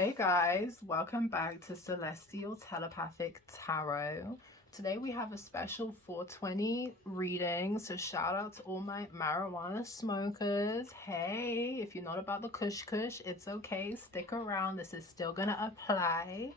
Hey guys, welcome back to Celestial Telepathic Tarot. Today we have a special 420 reading, so shout out to all my marijuana smokers. Hey, if you're not about the kush, it's okay, stick around, this is still gonna apply.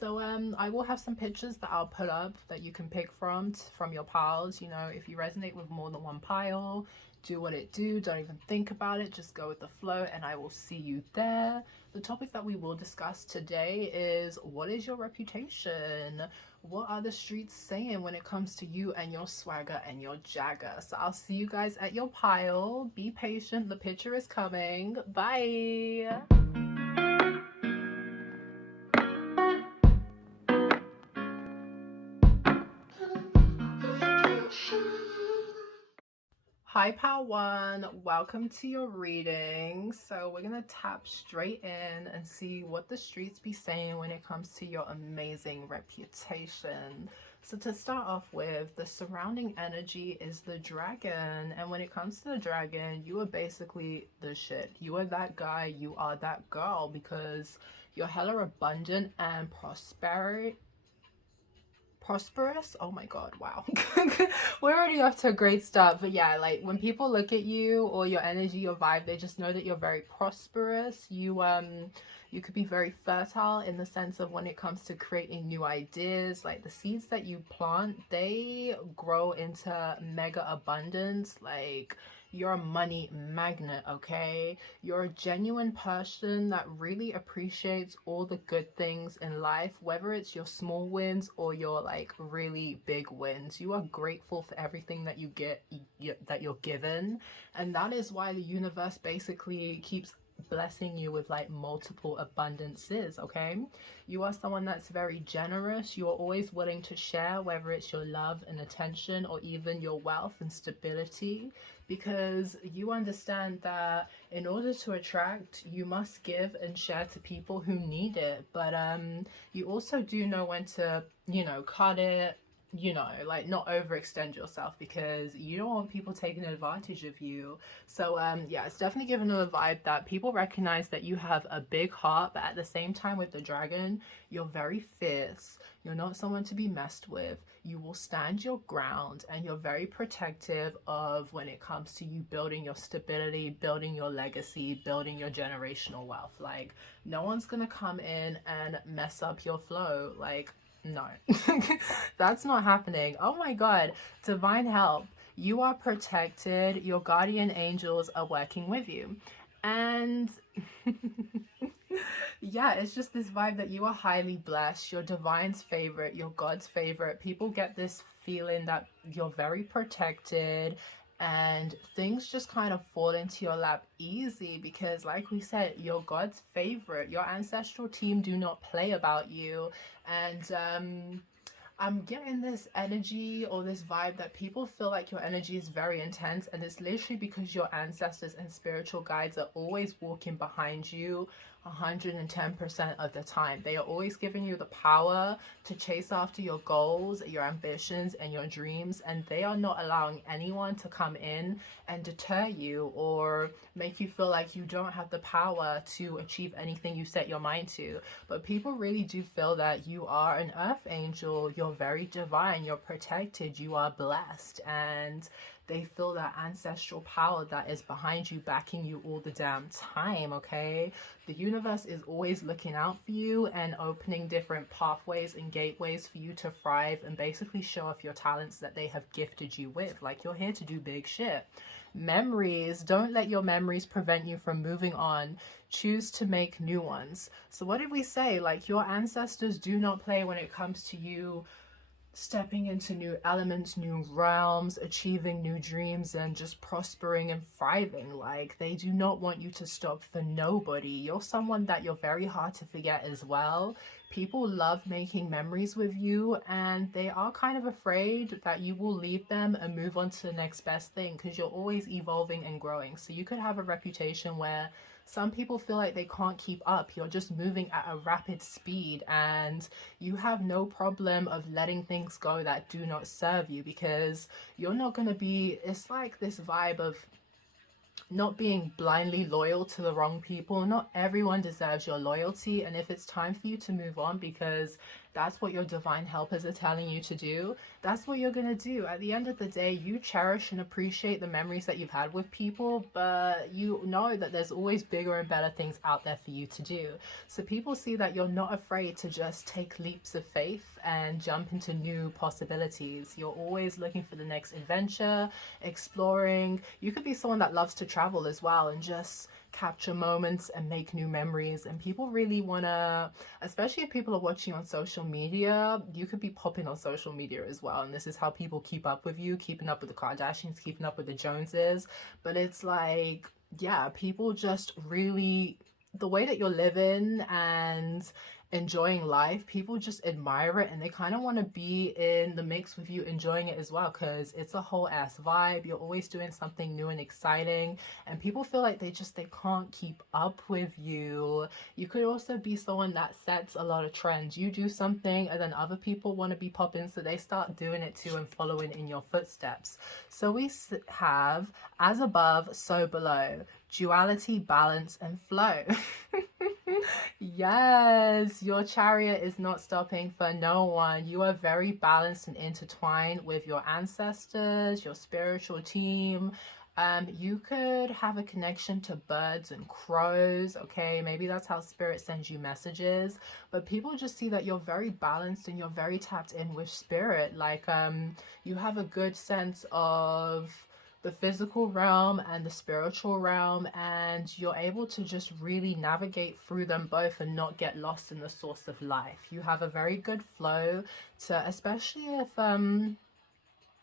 So I will have some pictures that I'll put up that you can pick from your piles. You know, if you resonate with more than one pile, do what it do, don't even think about it, just go with the flow, and I will see you there. The topic that we will discuss today is, what is your reputation? What are the streets saying when it comes to you and your swagger and your jagger? So I'll see you guys at your pile. Be patient, the picture is coming. Bye. Hi Pal One, welcome to your reading. So we're gonna tap straight in and see what the streets be saying when it comes to your amazing reputation. So to start off with, the surrounding energy is the dragon, and when it comes to the dragon, you are basically the shit. You are that guy, you are that girl, because you're hella abundant and prosperous. Oh my god, wow. We're already off to a great start. But yeah, like when people look at you or your energy, your vibe, they just know that you're very prosperous. You could be very fertile in the sense of when it comes to creating new ideas. Like the seeds that you plant, they grow into mega abundance. Like you're a money magnet, okay? You're a genuine person that really appreciates all the good things in life, whether it's your small wins or your like really big wins. You are grateful for everything that you get, that you're given, and that is why the universe basically keeps blessing you with like multiple abundances. Okay, you are someone that's very generous. You are always willing to share, whether it's your love and attention or even your wealth and stability, because you understand that in order to attract, you must give and share to people who need it. But you also do know when to, you know, cut it, you know, like not overextend yourself, because you don't want people taking advantage of you. So yeah, it's definitely given a vibe that people recognize that you have a big heart, but at the same time with the dragon, you're very fierce. You're not someone to be messed with. You will stand your ground, and you're very protective of when it comes to you building your stability, building your legacy, building your generational wealth. Like no one's gonna come in and mess up your flow. Like no, that's not happening. Oh my god, divine help. You are protected. Your guardian angels are working with you. And yeah, it's just this vibe that you are highly blessed. You're divine's favorite, you're God's favorite. People get this feeling that you're very protected, and things just kind of fall into your lap easy because, like we said, you're God's favorite. Your ancestral team do not play about you. And I'm getting this energy or this vibe that people feel like your energy is very intense, and it's literally because your ancestors and spiritual guides are always walking behind you 110% of the time. They are always giving you the power to chase after your goals, your ambitions, and your dreams, and they are not allowing anyone to come in and deter you or make you feel like you don't have the power to achieve anything you set your mind to. But people really do feel that you are an earth angel, you're very divine, you're protected, you are blessed, and they feel that ancestral power that is behind you, backing you all the damn time. Okay, the universe is always looking out for you and opening different pathways and gateways for you to thrive and basically show off your talents that they have gifted you with. Like you're here to do big shit. Memories, don't let your memories prevent you from moving on. Choose to make new ones. So what did we say? Like your ancestors do not play when it comes to you stepping into new elements, new realms, achieving new dreams, and just prospering and thriving. Like they do not want you to stop for nobody. You're someone that you're very hard to forget as well. People love making memories with you, and they are kind of afraid that you will leave them and move on to the next best thing, because you're always evolving and growing. So you could have a reputation where some people feel like they can't keep up. You're just moving at a rapid speed, and you have no problem of letting things go that do not serve you, because you're not going to be, it's like this vibe of not being blindly loyal to the wrong people. Not everyone deserves your loyalty, and if it's time for you to move on because that's what your divine helpers are telling you to do, that's what you're gonna do. At the end of the day, you cherish and appreciate the memories that you've had with people, but you know that there's always bigger and better things out there for you to do. So people see that you're not afraid to just take leaps of faith and jump into new possibilities. You're always looking for the next adventure, exploring. You could be someone that loves to travel as well and just capture moments and make new memories. And people really want to, especially if people are watching on social media, you could be popping on social media as well, and this is how people keep up with you, keeping up with the Kardashians, keeping up with the Joneses. But it's like, yeah, people just really, the way that you're living and enjoying life, people just admire it, and they kind of want to be in the mix with you enjoying it as well, because it's a whole ass vibe. You're always doing something new and exciting, and people feel like they can't keep up with you. You could also be someone that sets a lot of trends. You do something and then other people want to be popping, so they start doing it too and following in your footsteps. So we have as above, so below. Duality, balance, and flow. Yes, your chariot is not stopping for no one. You are very balanced and intertwined with your ancestors, your spiritual team. You could have a connection to birds and crows, okay? Maybe that's how spirit sends you messages. But people just see that you're very balanced and you're very tapped in with spirit. Like, you have a good sense of the physical realm and the spiritual realm, and you're able to just really navigate through them both and not get lost in the source of life. You have a very good flow to, especially if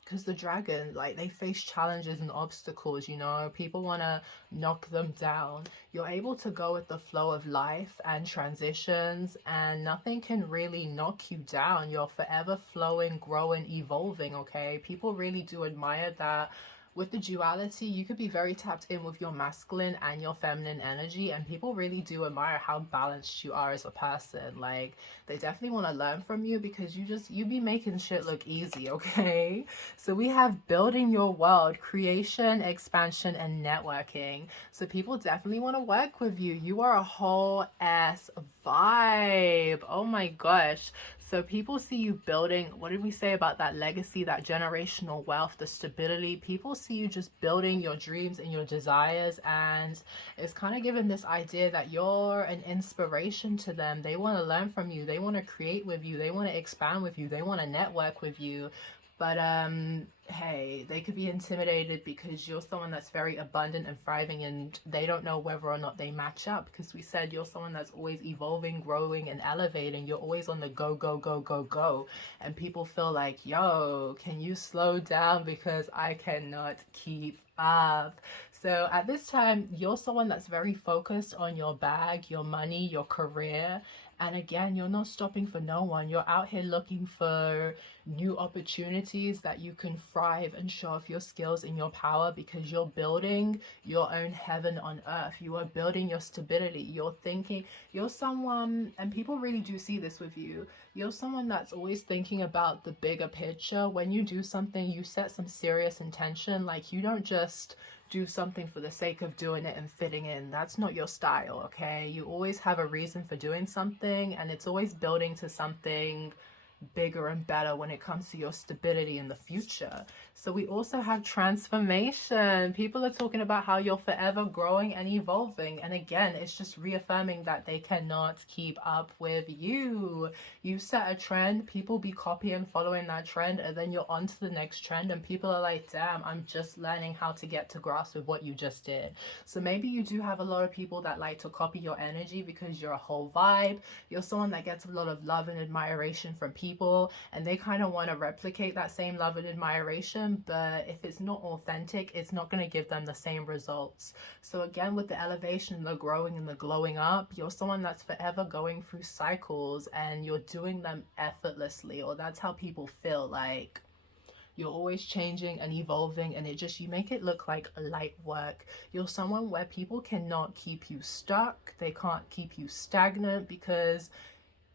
because the dragon, like, they face challenges and obstacles, you know, people want to knock them down. You're able to go with the flow of life and transitions, and nothing can really knock you down. You're forever flowing, growing, evolving, okay? People really do admire that. With the duality, you could be very tapped in with your masculine and your feminine energy, and people really do admire how balanced you are as a person. Like, they definitely want to learn from you because you be making shit look easy, okay? So we have building your world, creation, expansion, and networking. So people definitely want to work with you. You are a whole ass vibe. Oh my gosh. So people see you building, what did we say about that legacy, that generational wealth, the stability? People see you just building your dreams and your desires, and it's kind of giving this idea that you're an inspiration to them. They want to learn from you. They want to create with you. They want to expand with you. They want to network with you. But hey, they could be intimidated because you're someone that's very abundant and thriving, and they don't know whether or not they match up, because we said you're someone that's always evolving, growing, and elevating. You're always on the go, go, go, go, go. And people feel like, yo, can you slow down because I cannot keep up. So at this time, you're someone that's very focused on your bag, your money, your career. And again, you're not stopping for no one. You're out here looking for new opportunities that you can thrive and show off your skills and your power, because you're building your own heaven on earth. You are building your stability. You're thinking, you're someone, and people really do see this with you. You're someone that's always thinking about the bigger picture. When you do something, you set some serious intention. Like, you don't just do something for the sake of doing it and fitting in. That's not your style, okay? You always have a reason for doing something, and it's always building to something bigger and better when it comes to your stability in the future. So we also have transformation. People are talking about how you're forever growing and evolving, and again, it's just reaffirming that they cannot keep up with you. You set a trend, people be copying, following that trend, and then you're on to the next trend, and people are like, damn, I'm just learning how to get to grasp with what you just did. So maybe you do have a lot of people that like to copy your energy because you're a whole vibe. You're someone that gets a lot of love and admiration from people, and they kind of want to replicate that same love and admiration, but if it's not authentic, it's not going to give them the same results. So again, with the elevation, the growing, and the glowing up, you're someone that's forever going through cycles, and you're doing them effortlessly, or that's how people feel. Like, you're always changing and evolving, and you make it look like light work. You're someone where people cannot keep you stuck. They can't keep you stagnant, because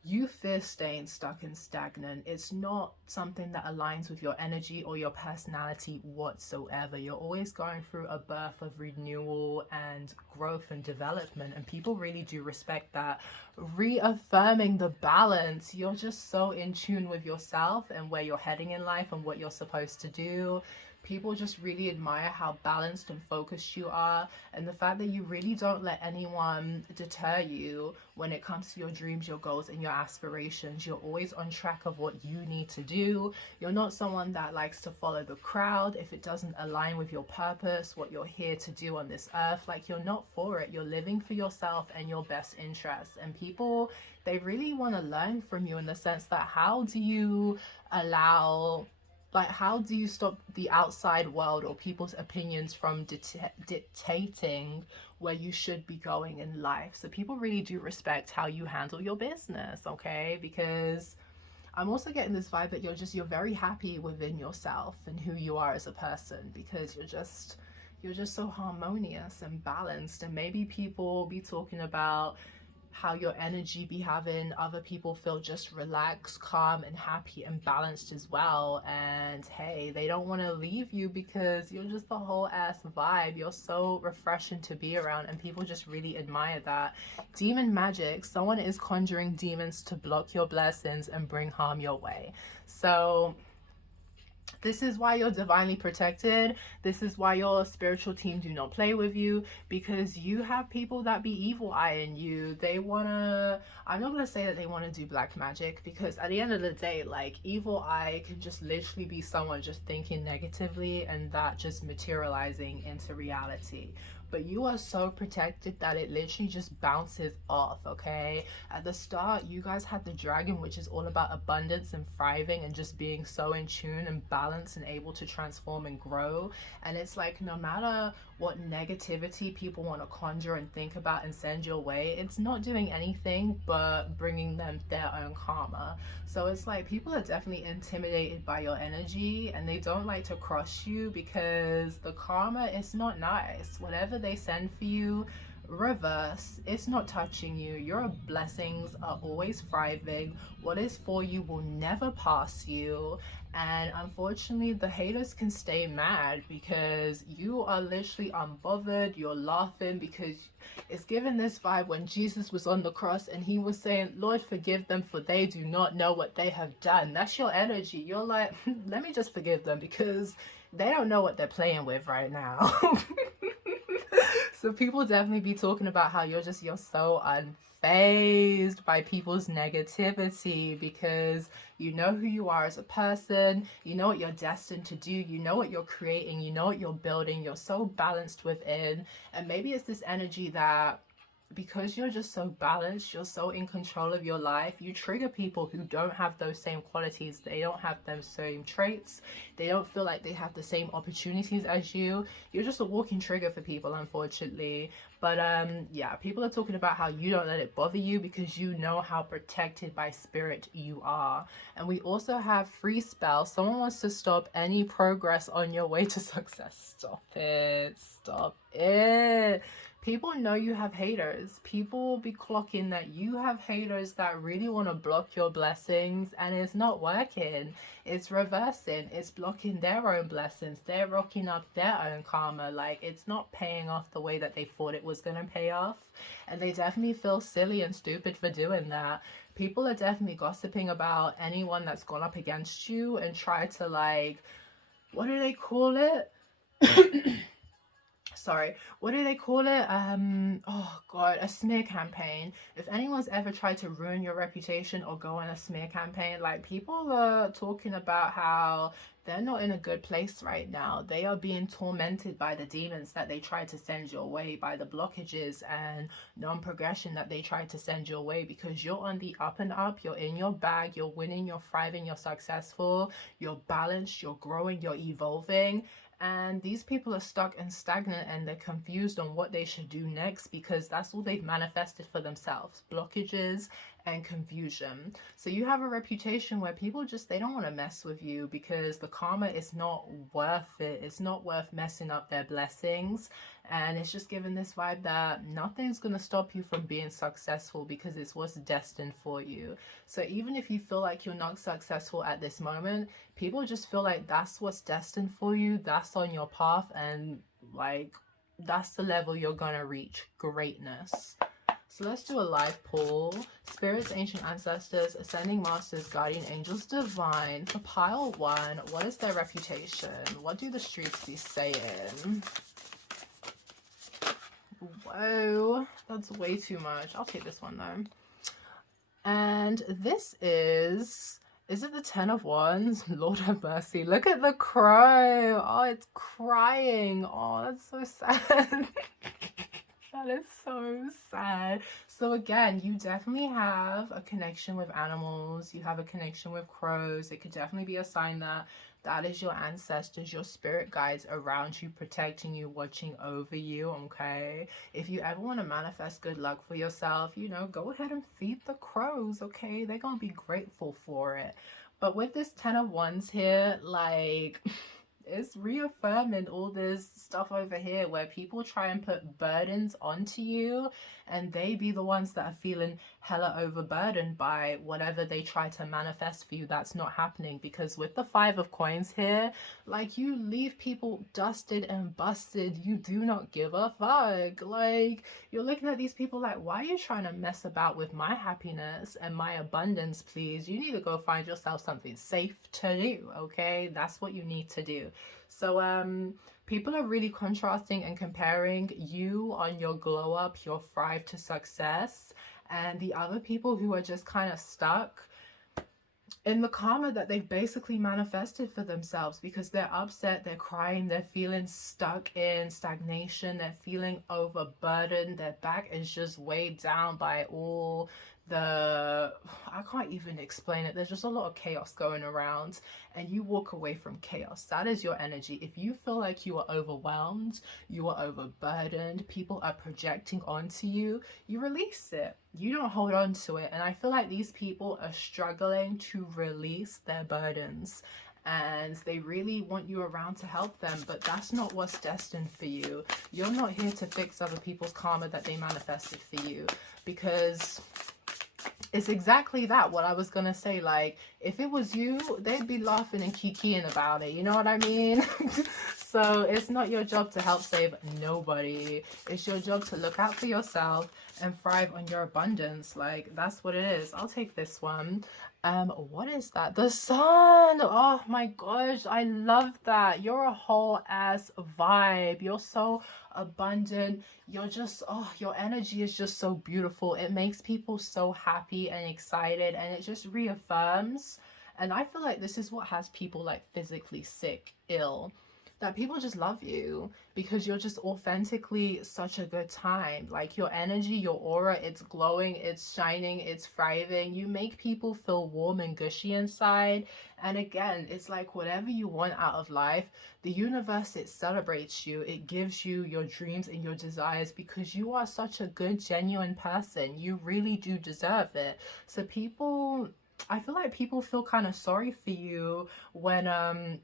you fear staying stuck and stagnant. It's not something that aligns with your energy or your personality whatsoever. You're always going through a birth of renewal and growth and development, and people really do respect that. Reaffirming the balance, you're just so in tune with yourself and where you're heading in life and what you're supposed to do. People just really admire how balanced and focused you are, and the fact that you really don't let anyone deter you when it comes to your dreams, your goals, and your aspirations. You're always on track of what you need to do. You're not someone that likes to follow the crowd if it doesn't align with your purpose, what you're here to do on this earth. Like, you're not for it. You're living for yourself and your best interests. And people, they really want to learn from you in the sense that how do you stop the outside world or people's opinions from dictating where you should be going in life? So people really do respect how you handle your business, okay? Because I'm also getting this vibe that you're very happy within yourself and who you are as a person, because you're just so harmonious and balanced. And maybe people be talking about how your energy be having other people feel just relaxed, calm, and happy and balanced as well. And hey, they don't want to leave you because you're just the whole ass vibe. You're so refreshing to be around, and people just really admire that. Demon magic, someone is conjuring demons to block your blessings and bring harm your way. So this is why you're divinely protected. This is why your spiritual team do not play with you, because you have people that be evil eyeing you. They wanna, I'm not gonna say that they want to do black magic, because at the end of the day, like, evil eye can just literally be someone just thinking negatively and that just materializing into reality. But you are so protected that it literally just bounces off, okay? At the start, you guys had the dragon, which is all about abundance and thriving and just being so in tune and balanced and able to transform and grow. And it's like, no matter what negativity people want to conjure and think about and send your way, it's not doing anything but bringing them their own karma. So it's like, people are definitely intimidated by your energy, and they don't like to cross you because the karma is not nice. Whatever they send for you, reverse. It's not touching you. Your blessings are always thriving. What is for you will never pass you. And unfortunately, the haters can stay mad because you are literally unbothered. You're laughing because it's given this vibe when Jesus was on the cross and he was saying, Lord, forgive them, for they do not know what they have done. That's your energy. You're like, let me just forgive them because they don't know what they're playing with right now. So people definitely be talking about how you're so unfazed by people's negativity, because you know who you are as a person, you know what you're destined to do, you know what you're creating, you know what you're building, you're so balanced within. And maybe it's this energy that, because you're just so balanced, you're so in control of your life, you trigger people who don't have those same qualities. They don't have those same traits. They don't feel like they have the same opportunities as you. You're just a walking trigger for people, unfortunately. But yeah, people are talking about how you don't let it bother you because you know how protected by spirit you are. And we also have free spell. Someone wants to stop any progress on your way to success. Stop it. Stop it. People know you have haters. People be clocking that you have haters that really want to block your blessings, and it's not working. It's reversing. It's blocking their own blessings. They're rocking up their own karma. Like, it's not paying off the way that they thought it was going to pay off. And they definitely feel silly and stupid for doing that. People are definitely gossiping about anyone that's gone up against you and try to, like, what do they call it? Sorry, what do they call it? Oh god, a smear campaign. If anyone's ever tried to ruin your reputation or go on a smear campaign, like, people are talking about how they're not in a good place right now. They are being tormented by the demons that they tried to send your way, by the blockages and non-progression that they tried to send your way, because you're on the up and up. You're in your bag, you're winning, you're thriving, you're successful, you're balanced, you're growing, you're evolving. And these people are stuck and stagnant, and they're confused on what they should do next, because that's all they've manifested for themselves. Blockages and confusion. So you have a reputation where people just, they don't want to mess with you because the karma is not worth it. It's not worth messing up their blessings. And it's just given this vibe that nothing's going to stop you from being successful because it's what's destined for you. So even if you feel like you're not successful at this moment, people just feel like that's what's destined for you. That's on your path, and like that's the level you're going to reach, greatness. So let's do a live pull. Spirits, ancient ancestors, ascending masters, guardian angels, divine. For pile 1, what is their reputation? What do the streets be saying? Whoa, that's way too much. I'll take this one though. And this is it the 10 of Wands? Lord have mercy. Look at the crow. Oh, it's crying. Oh, that's so sad. That is so sad. So again, you definitely have a connection with animals. You have a connection with crows. It could definitely be a sign that that is your ancestors, your spirit guides around you, protecting you, watching over you, okay? If you ever want to manifest good luck for yourself, you know, go ahead and feed the crows, okay? They're going to be grateful for it. But with this 10 of Wands here, like... it's reaffirming all this stuff over here where people try and put burdens onto you and they be the ones that are feeling hella overburdened by whatever they try to manifest for you that's not happening. Because with the 5 of coins here, like, you leave people dusted and busted. You do not give a fuck. Like, you're looking at these people like, why are you trying to mess about with my happiness and my abundance, please? You need to go find yourself something safe to do, okay? That's what you need to do. So people are really contrasting and comparing you on your glow up, your thrive to success, and the other people who are just kind of stuck in the karma that they've basically manifested for themselves because they're upset, they're crying, they're feeling stuck in stagnation, they're feeling overburdened, their back is just weighed down by all the, I can't even explain it. There's just a lot of chaos going around and you walk away from chaos. That is your energy. If you feel like you are overwhelmed, you are overburdened, people are projecting onto you, you release it. You don't hold on to it. And I feel like these people are struggling to release their burdens and they really want you around to help them, but that's not what's destined for you. You're not here to fix other people's karma that they manifested for you, because it's exactly that, what I was gonna say. Like, if it was you, they'd be laughing and kikiing about it, you know what I mean? So it's not your job to help save nobody. It's your job to look out for yourself and thrive on your abundance. Like, that's what it is. I'll take this one. What is that? The sun. Oh my gosh, I love that. You're a whole ass vibe. You're so abundant. You're just, oh, your energy is just so beautiful. It makes people so happy and excited, and it just reaffirms. And I feel like this is what has people like physically sick, ill, that people just love you because you're just authentically such a good time. Like, your energy, your aura, it's glowing, it's shining, it's thriving. You make people feel warm and gushy inside. And again, it's like whatever you want out of life, the universe, it celebrates you. It gives you your dreams and your desires because you are such a good, genuine person. You really do deserve it. So people, I feel like people feel kind of sorry for you when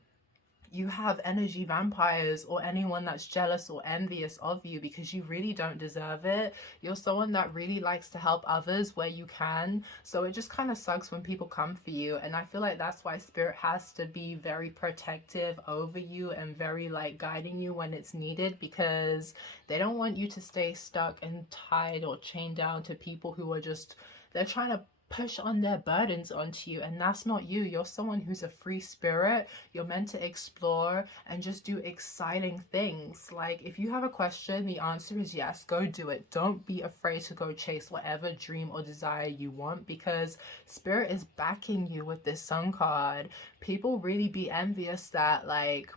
you have energy vampires or anyone that's jealous or envious of you, because you really don't deserve it. You're someone that really likes to help others where you can. So it just kind of sucks when people come for you. And I feel like that's why spirit has to be very protective over you and very like guiding you when it's needed, because they don't want you to stay stuck and tied or chained down to people who are just, they're trying to push on their burdens onto you, and that's not you. You're someone who's a free spirit. You're meant to explore and just do exciting things. Like, if you have a question, the answer is yes, go do it. Don't be afraid to go chase whatever dream or desire you want, because spirit is backing you with this sun card. People really be envious that, like,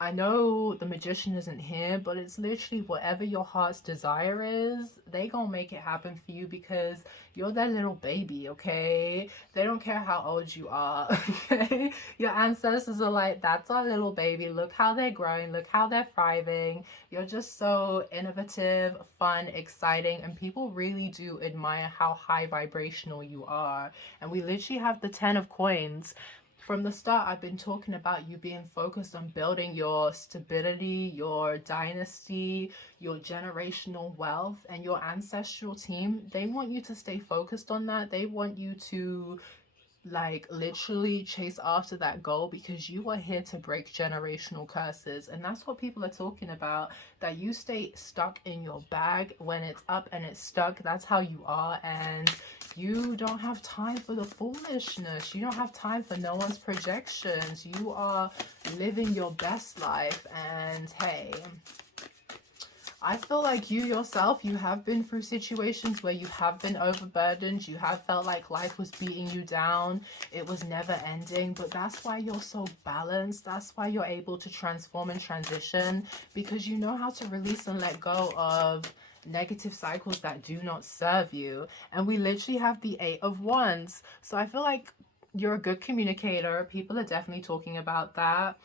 I know the magician isn't here, but it's literally whatever your heart's desire is, they gonna make it happen for you because you're their little baby, okay? They don't care how old you are, okay? Your ancestors are like, that's our little baby. Look how they're growing. Look how they're thriving. You're just so innovative, fun, exciting, and people really do admire how high vibrational you are. And we literally have the 10 of coins. From the start, I've been talking about you being focused on building your stability, your dynasty, your generational wealth, and your ancestral team. They want you to stay focused on that. They want you to like literally chase after that goal because you are here to break generational curses. And that's what people are talking about, that you stay stuck in your bag when it's up and it's stuck. That's how you are, and you don't have time for the foolishness. You don't have time for no one's projections. You are living your best life. And hey, I feel like you yourself, you have been through situations where you have been overburdened. You have felt like life was beating you down. It was never ending. But that's why you're so balanced. That's why you're able to transform and transition, because you know how to release and let go of negative cycles that do not serve you. And we literally have the 8 of Wands. So I feel like you're a good communicator. People are definitely talking about that.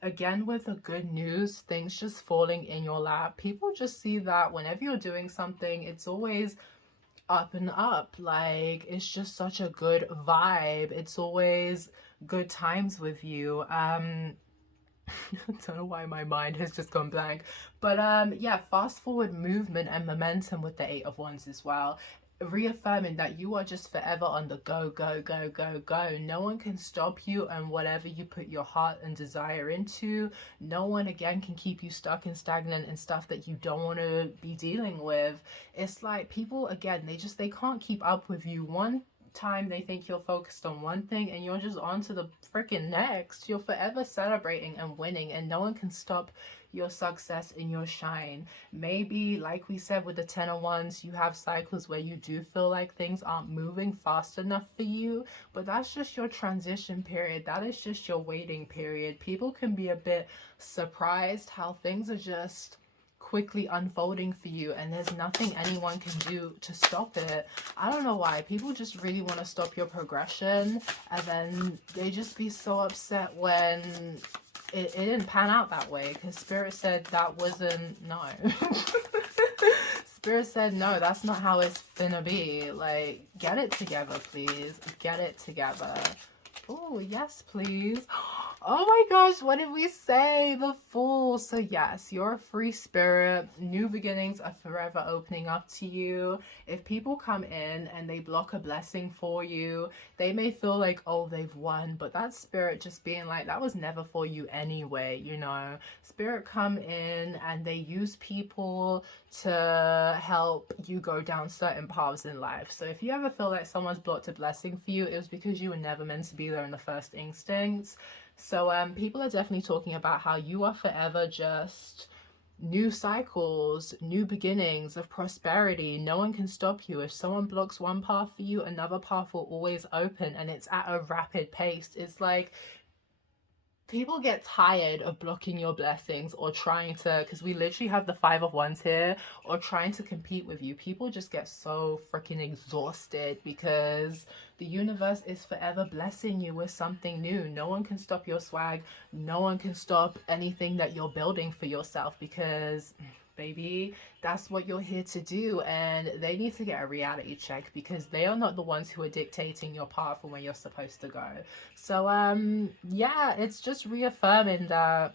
Again, with the good news, things just falling in your lap. People just see that whenever you're doing something, it's always up and up. Like, it's just such a good vibe. It's always good times with you. I don't know why my mind has just gone blank. But yeah, fast forward movement and momentum with the 8 of Wands as well. Reaffirming that you are just forever on the go, go, go, go, go. No one can stop you, and whatever you put your heart and desire into, no one again can keep you stuck and stagnant and stuff that you don't want to be dealing with. It's like people, again, they can't keep up with you. One time they think you're focused on one thing and you're just on to the freaking next. You're forever celebrating and winning, and no one can stop your success and your shine. Maybe, like we said with the 10 of Wands, you have cycles where you do feel like things aren't moving fast enough for you, but that's just your transition period. That is just your waiting period. People can be a bit surprised how things are just quickly unfolding for you, and there's nothing anyone can do to stop it. I don't know why people just really want to stop your progression, and then they just be so upset when it didn't pan out that way, because Spirit said that wasn't, no. Spirit said, no, that's not how it's finna be. Like, get it together, please. Get it together. Oh, yes, please. Oh my gosh, what did we say? The Fool. So yes, you're a free spirit. New beginnings are forever opening up to you. If people come in and they block a blessing for you, they may feel like, oh, they've won, but that's Spirit just being like, that was never for you anyway, you know. Spirit come in and they use people to help you go down certain paths in life. So if you ever feel like someone's blocked a blessing for you, it was because you were never meant to be there in the first instance. So people are definitely talking about how you are forever just new cycles, new beginnings of prosperity. No one can stop you. If someone blocks one path for you, another path will always open, and it's at a rapid pace. It's like people get tired of blocking your blessings or trying to, because we literally have the 5 of Wands here, or trying to compete with you. People just get so freaking exhausted because the universe is forever blessing you with something new. No one can stop your swag. No one can stop anything that you're building for yourself, because baby, that's what you're here to do. And they need to get a reality check, because they are not the ones who are dictating your path and where you're supposed to go. So yeah, it's just reaffirming that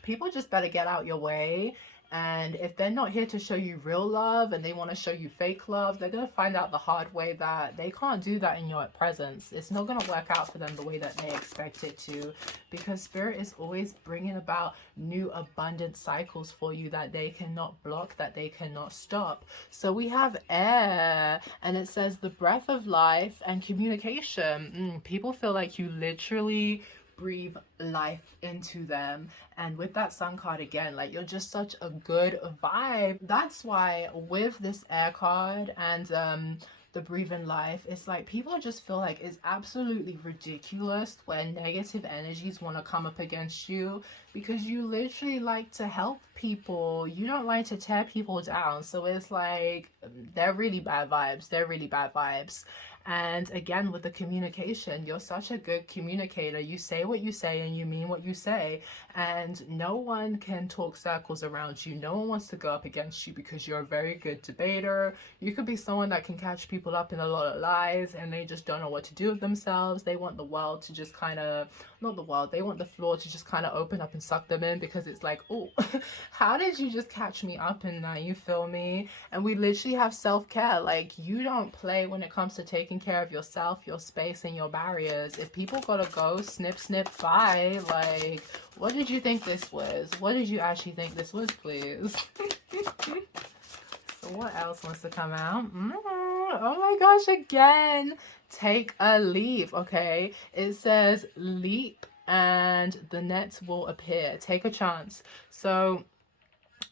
people just better get out your way. And if they're not here to show you real love and they want to show you fake love, they're going to find out the hard way that they can't do that in your presence. It's not going to work out for them the way that they expect it to, because Spirit is always bringing about new abundant cycles for you that they cannot block, that they cannot stop. So we have air, and it says the breath of life and communication. People feel like you literally breathe life into them. And with that Sun card again, like, you're just such a good vibe. That's why with this air card and the breathing life, it's like people just feel like it's absolutely ridiculous when negative energies want to come up against you, because you literally like to help people. You don't like to tear people down. So it's like they're really bad vibes. They're really bad vibes. And again, with the communication, you're such a good communicator. You say what you say and you mean what you say. And no one can talk circles around you. No one wants to go up against you because you're a very good debater. You could be someone that can catch people up in a lot of lies and they just don't know what to do with themselves. They want the world to just kind of, not the world, they want the floor to just kind of open up and suck them in, because it's like, oh, how did you just catch me up in that? You feel me? And we literally have self-care. Like, you don't play when it comes to taking care of yourself, your space, and your barriers. If people gotta go, snip, snip, bye. Like, what did you think this was? What did you actually think this was, please? So what else wants to come out? Oh my gosh, again, take a leap. Okay, it says leap and the net will appear. Take a chance. So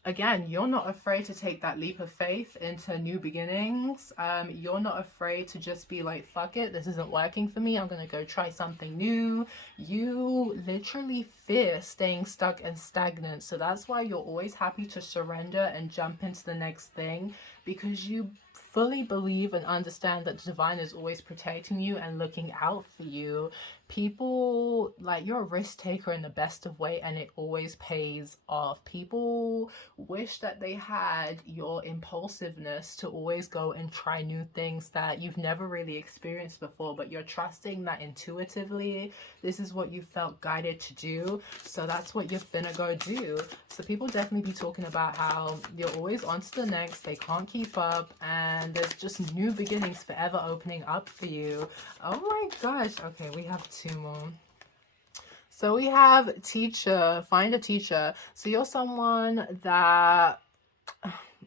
again, you're not afraid to take that leap of faith into new beginnings. You're not afraid to just be like, fuck it, this isn't working for me, I'm gonna go try something new. You literally fear staying stuck and stagnant. So that's why you're always happy to surrender and jump into the next thing, because you fully believe and understand that the divine is always protecting you and looking out for you. People, like, you're a risk taker in the best of way, and it always pays off. People wish that they had your impulsiveness to always go and try new things that you've never really experienced before, but you're trusting that intuitively this is what you felt guided to do, so that's what you're gonna go do. So people definitely be talking about how you're always on to the next, they can't keep up, and there's just new beginnings forever opening up for you. Oh my gosh. Okay, we have two more. So we have teacher, find a teacher. So you're someone that,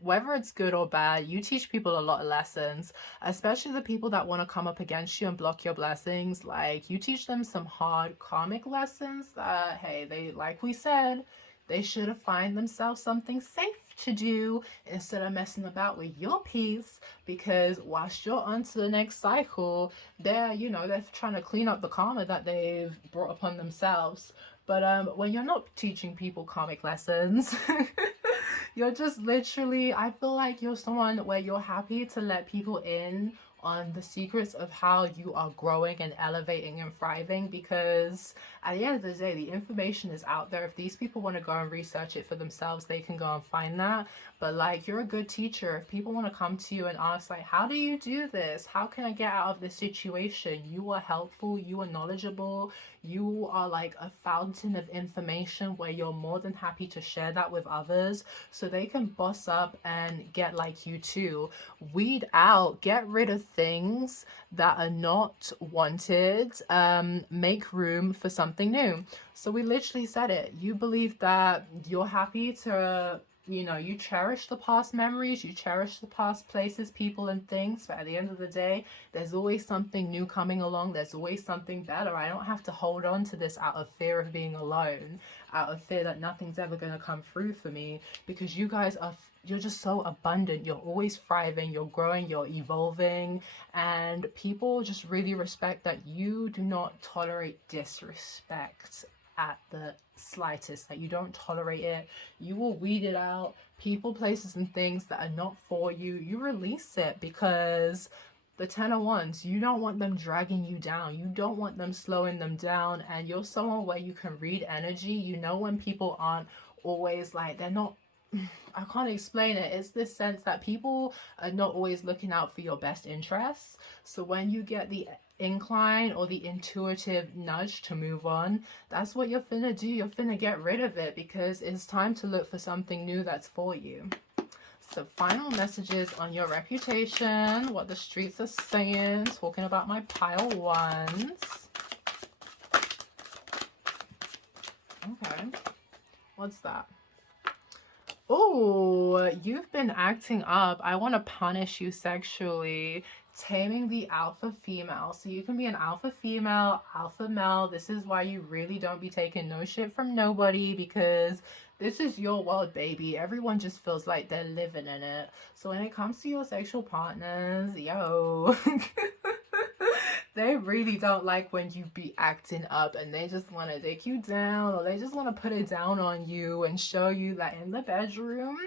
whether it's good or bad, you teach people a lot of lessons, especially the people that want to come up against you and block your blessings. Like, you teach them some hard karmic lessons that, hey, they, like we said, they should have find themselves something safe to do instead of messing about with your peace, because whilst you're on to the next cycle, they're, you know, they're trying to clean up the karma that they've brought upon themselves. But when you're not teaching people karmic lessons, you're just literally, I feel like you're someone where you're happy to let people in on the secrets of how you are growing and elevating and thriving, because at the end of the day, the information is out there. If these people want to go and research it for themselves, they can go and find that. But like, you're a good teacher. If people want to come to you and ask, like, how do you do this? How can I get out of this situation? You are helpful, you are knowledgeable, you are like a fountain of information where you're more than happy to share that with others so they can boss up and get like you too. Weed out, get rid of things that are not wanted, make room for something new. So we literally said it. You believe that you're happy to, you know, you cherish the past memories, you cherish the past places, people, and things, but at the end of the day, there's always something new coming along. There's always something better. I don't have to hold on to this out of fear of being alone, out of fear that nothing's ever going to come through for me, because you guys are, you're just so abundant. You're always thriving, you're growing, you're evolving, and people just really respect that you do not tolerate disrespect at the slightest, that you don't tolerate it. You will weed it out. People, places, and things that are not for you, you release it, because the 10 of Wands, you don't want them dragging you down. You don't want them slowing them down. And you're someone where you can read energy. You know when people aren't always like, they're not, I can't explain it. It's this sense that people are not always looking out for your best interests. So when you get the incline or the intuitive nudge to move on, that's what you're finna do. You're finna get rid of it, because it's time to look for something new that's for you. So final messages on your reputation, what the streets are saying, talking about my pile ones. Okay, what's that? Oh, you've been acting up. I want to punish you sexually. Taming the alpha female. So you can be an alpha female, alpha male. This is why you really don't be taking no shit from nobody, because this is your world, baby. Everyone just feels like they're living in it. So when it comes to your sexual partners, yo, they really don't like when you be acting up, and they just want to take you down, or they just want to put it down on you and show you that in the bedroom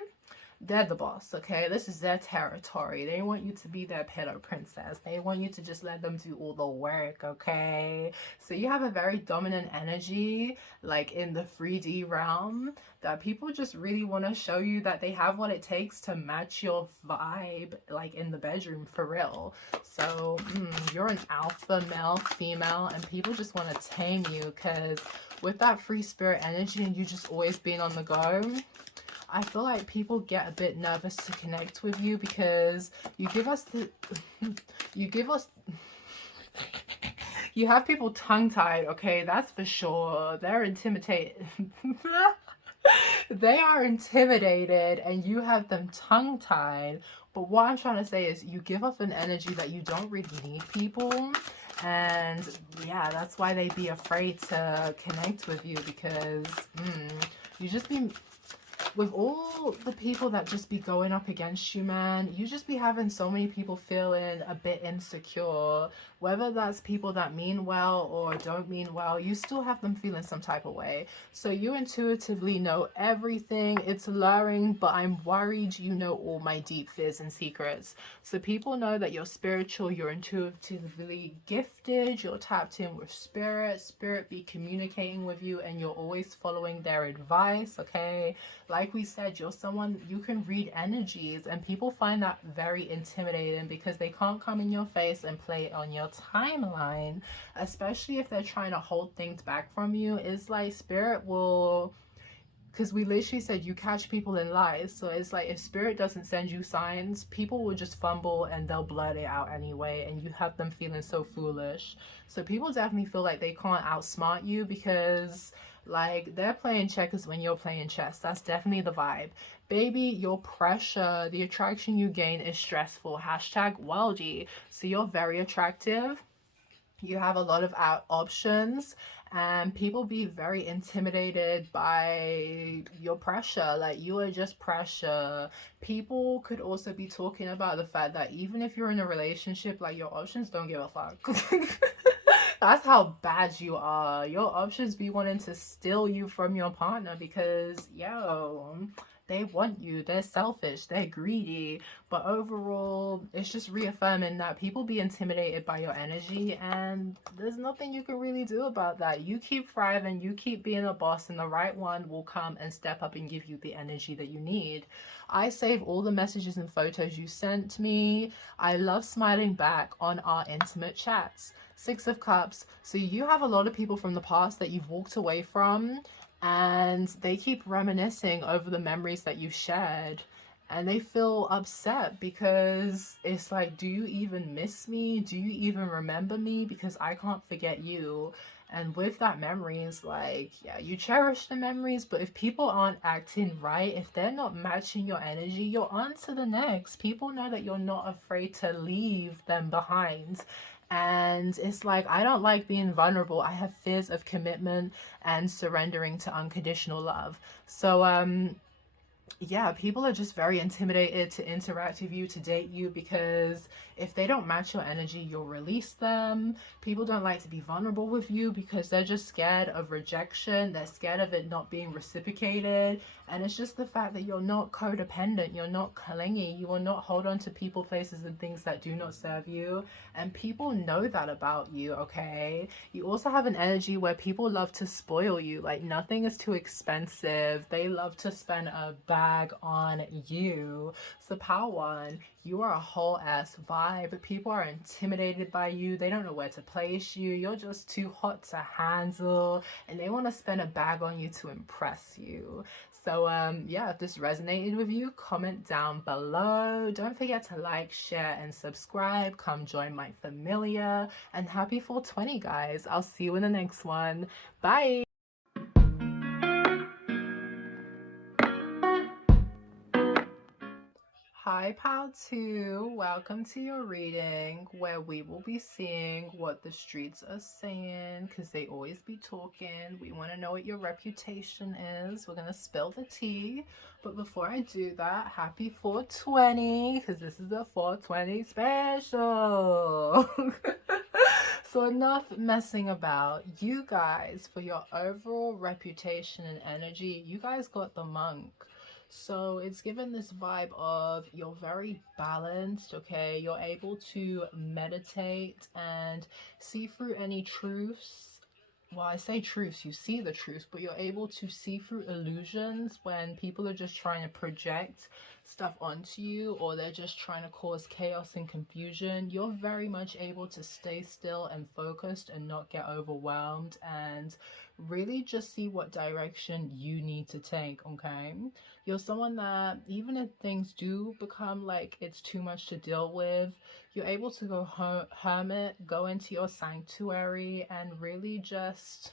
they're the boss. Okay, this is their territory. They want you to be their pillow princess. They want you to just let them do all the work. Okay, so you have a very dominant energy, like in the 3D realm, that people just really want to show you that they have what it takes to match your vibe, like in the bedroom, for real. So you're an alpha male, female, and people just want to tame you, because with that free spirit energy and you just always being on the go, I feel like people get a bit nervous to connect with you, because you give us the you have people tongue-tied. Okay, that's for sure. They're intimidated. They are intimidated and you have them tongue-tied. But what I'm trying to say is you give off an energy that you don't really need people. And yeah, that's why they be afraid to connect with you, because you just be, with all the people that just be going up against you, man, you just be having so many people feeling a bit insecure. Whether that's people that mean well or don't mean well, you still have them feeling some type of way. So you intuitively know everything. It's alluring, but I'm worried you know all my deep fears and secrets. So people know that you're spiritual, you're intuitively gifted, you're tapped in with spirit. Spirit be communicating with you and you're always following their advice, okay? Like we said, you're someone, you can read energies, and people find that very intimidating because they can't come in your face and play it on your timeline, especially if they're trying to hold things back from you. It's like spirit will, because we literally said you catch people in lies. So it's like if spirit doesn't send you signs, people will just fumble and they'll blurt it out anyway, and you have them feeling so foolish. So people definitely feel like they can't outsmart you, because like they're playing checkers when you're playing chess. That's definitely the vibe. Baby, your pressure, the attraction you gain is stressful. Hashtag worldy. So you're very attractive. You have a lot of options, and people be very intimidated by your pressure. Like, you are just pressure. People could also be talking about the fact that even if you're in a relationship, like, your options don't give a fuck. That's how bad you are. Your options be wanting to steal you from your partner, because yo, they want you, they're selfish, they're greedy. But overall, it's just reaffirming that people be intimidated by your energy, and there's nothing you can really do about that. You keep thriving, you keep being a boss, and the right one will come and step up and give you the energy that you need. I save all the messages and photos you sent me. I love smiling back on our intimate chats. Six of Cups. So you have a lot of people from the past that you've walked away from, and they keep reminiscing over the memories that you've shared, and they feel upset because it's like, do you even miss me? Do you even remember me? Because I can't forget you. And with that memories, like, yeah, you cherish the memories, but if people aren't acting right, if they're not matching your energy, you're on to the next. People know that you're not afraid to leave them behind. And it's like, I don't like being vulnerable. I have fears of commitment and surrendering to unconditional love. So yeah, people are just very intimidated to interact with you, to date you, because if they don't match your energy, you'll release them. People don't like to be vulnerable with you because they're just scared of rejection. They're scared of it not being reciprocated. And it's just the fact that you're not codependent, you're not clingy, you will not hold on to people, places, and things that do not serve you. And people know that about you, okay? You also have an energy where people love to spoil you. Like, nothing is too expensive. They love to spend a bag on you. So power one, you are a whole ass vibe. People are intimidated by you. They don't know where to place you. You're just too hot to handle, and they want to spend a bag on you to impress you. So yeah, if this resonated with you, comment down below. Don't forget to like, share, and subscribe. Come join my familia, and happy 420, guys. I'll see you in the next one. Bye. Hi, Pal 2. Welcome to your reading where we will be seeing what the streets are saying because they always be talking. We want to know what your reputation is. We're going to spill the tea. But before I do that, happy 420 because this is the 420 special. So enough messing about. You guys, for your overall reputation and energy, you guys got the monk. So it's given this vibe of you're very balanced, okay? You're able to meditate and see through any truths. Well, I say truths, you see the truths, but you're able to see through illusions when people are just trying to project stuff onto you or they're just trying to cause chaos and confusion. You're very much able to stay still and focused and not get overwhelmed and really just see what direction you need to take, okay? You're someone that even if things do become like it's too much to deal with, you're able to go hermit, go into your sanctuary and really just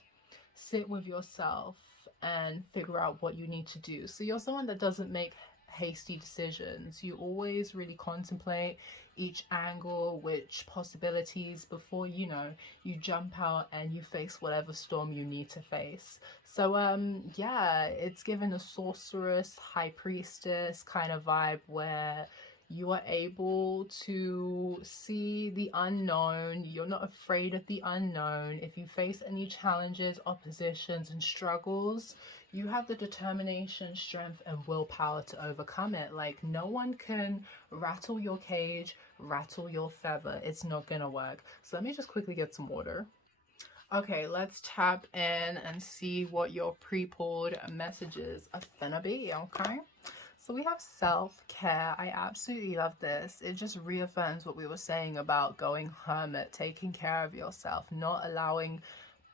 sit with yourself and figure out what you need to do. So you're someone that doesn't make hasty decisions. You always really contemplate each angle, which possibilities before you jump out and you face whatever storm you need to face. So yeah, it's given a sorceress, high priestess kind of vibe where you are able to see the unknown. You're not afraid of the unknown. If you face any challenges, oppositions, and struggles, you have the determination, strength, and willpower to overcome it. Like, no one can rattle your cage, rattle your feather. It's not gonna work. So let me just quickly get some water. Okay, let's tap in and see what your pre-pulled messages are gonna be, okay? So we have self-care. I absolutely love this. It just reaffirms what we were saying about going hermit, taking care of yourself, not allowing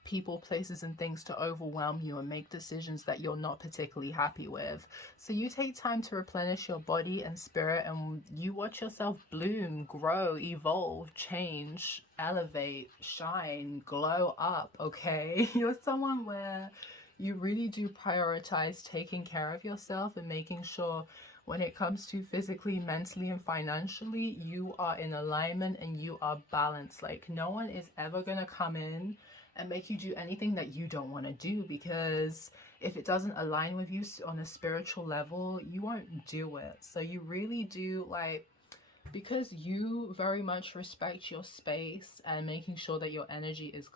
people, places, and things to overwhelm you and make decisions that you're not particularly happy with. So you take time to replenish your body and spirit and you watch yourself bloom, grow, evolve, change, elevate, shine, glow up, okay? You're someone where you really do prioritize taking care of yourself and making sure when it comes to physically, mentally, and financially, you are in alignment and you are balanced. Like, no one is ever going to come in and make you do anything that you don't want to do, because if it doesn't align with you on a spiritual level, you won't do it. So you really do, like, because you very much respect your space and making sure that your energy is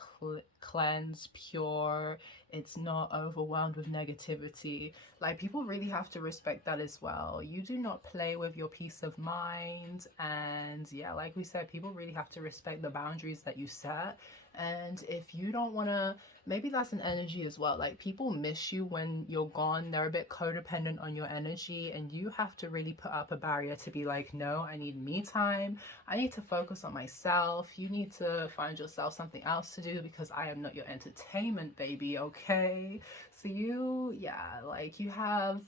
cleansed, pure, it's not overwhelmed with negativity. Like, people really have to respect that as well. You do not play with your peace of mind. And yeah, like we said, people really have to respect the boundaries that you set. And if you don't want to, maybe that's an energy as well. Like, people miss you when you're gone. They're a bit codependent on your energy, and you have to really put up a barrier to be like, no, I need me time. I need to focus on myself. You need to find yourself something else to do because I am not your entertainment, baby, okay? So yeah, like, you have,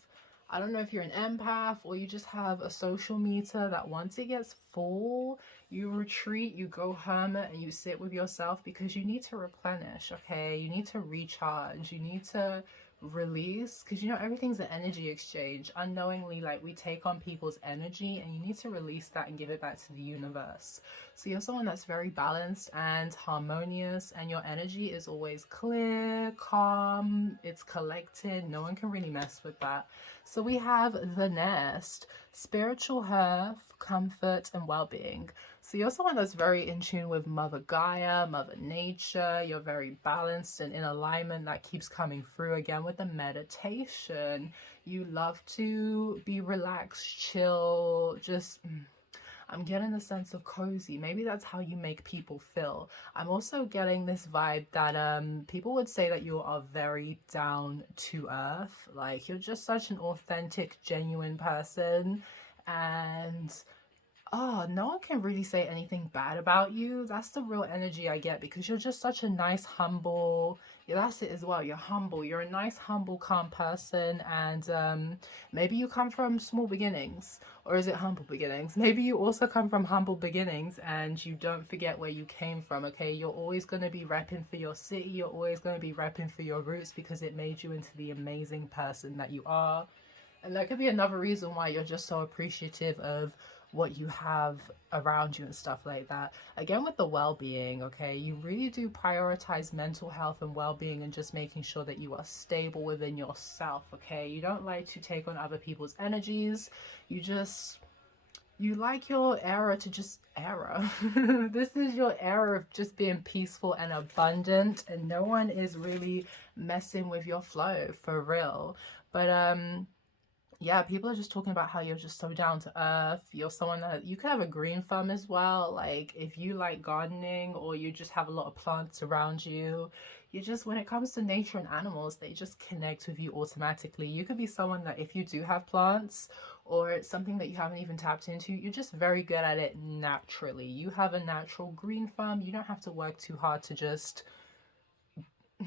I don't know if you're an empath or you just have a social meter that once it gets full, you retreat, you go hermit, and you sit with yourself because you need to replenish, okay? You need to recharge, you need to release, because everything's an energy exchange. Unknowingly, like, we take on people's energy and you need to release that and give it back to the universe. So you're someone that's very balanced and harmonious, and your energy is always clear, calm, it's collected. No one can really mess with that. So we have the nest, spiritual health, comfort, and well-being. So you're someone that's very in tune with Mother Gaia, Mother Nature. You're very balanced and in alignment. That keeps coming through again with the meditation. You love to be relaxed, chill, just... I'm getting a sense of cozy. Maybe that's how you make people feel. I'm also getting this vibe that people would say that you are very down to earth. Like, you're just such an authentic, genuine person. And no one can really say anything bad about you. That's the real energy I get, because you're just such a nice, humble, yeah, that's it as well. You're humble. You're a nice, humble, calm person. And maybe you come from small beginnings, or is it humble beginnings? Maybe you also come from humble beginnings and you don't forget where you came from, okay? You're always going to be repping for your city. You're always going to be repping for your roots because it made you into the amazing person that you are. And that could be another reason why you're just so appreciative of what you have around you and stuff like that. Again, with the well-being, okay, you really do prioritize mental health and well-being and just making sure that you are stable within yourself, okay? You don't like to take on other people's energies. You like your era to just era. This is your era of just being peaceful and abundant, and no one is really messing with your flow for real. But yeah, people are just talking about how you're just so down to earth. You're someone that you could have a green thumb as well. Like if you like gardening or you just have a lot of plants around you, you just, when it comes to nature and animals, they just connect with you automatically. You could be someone that if you do have plants or it's something that you haven't even tapped into, you're just very good at it naturally. You have a natural green thumb. You don't have to work too hard to just,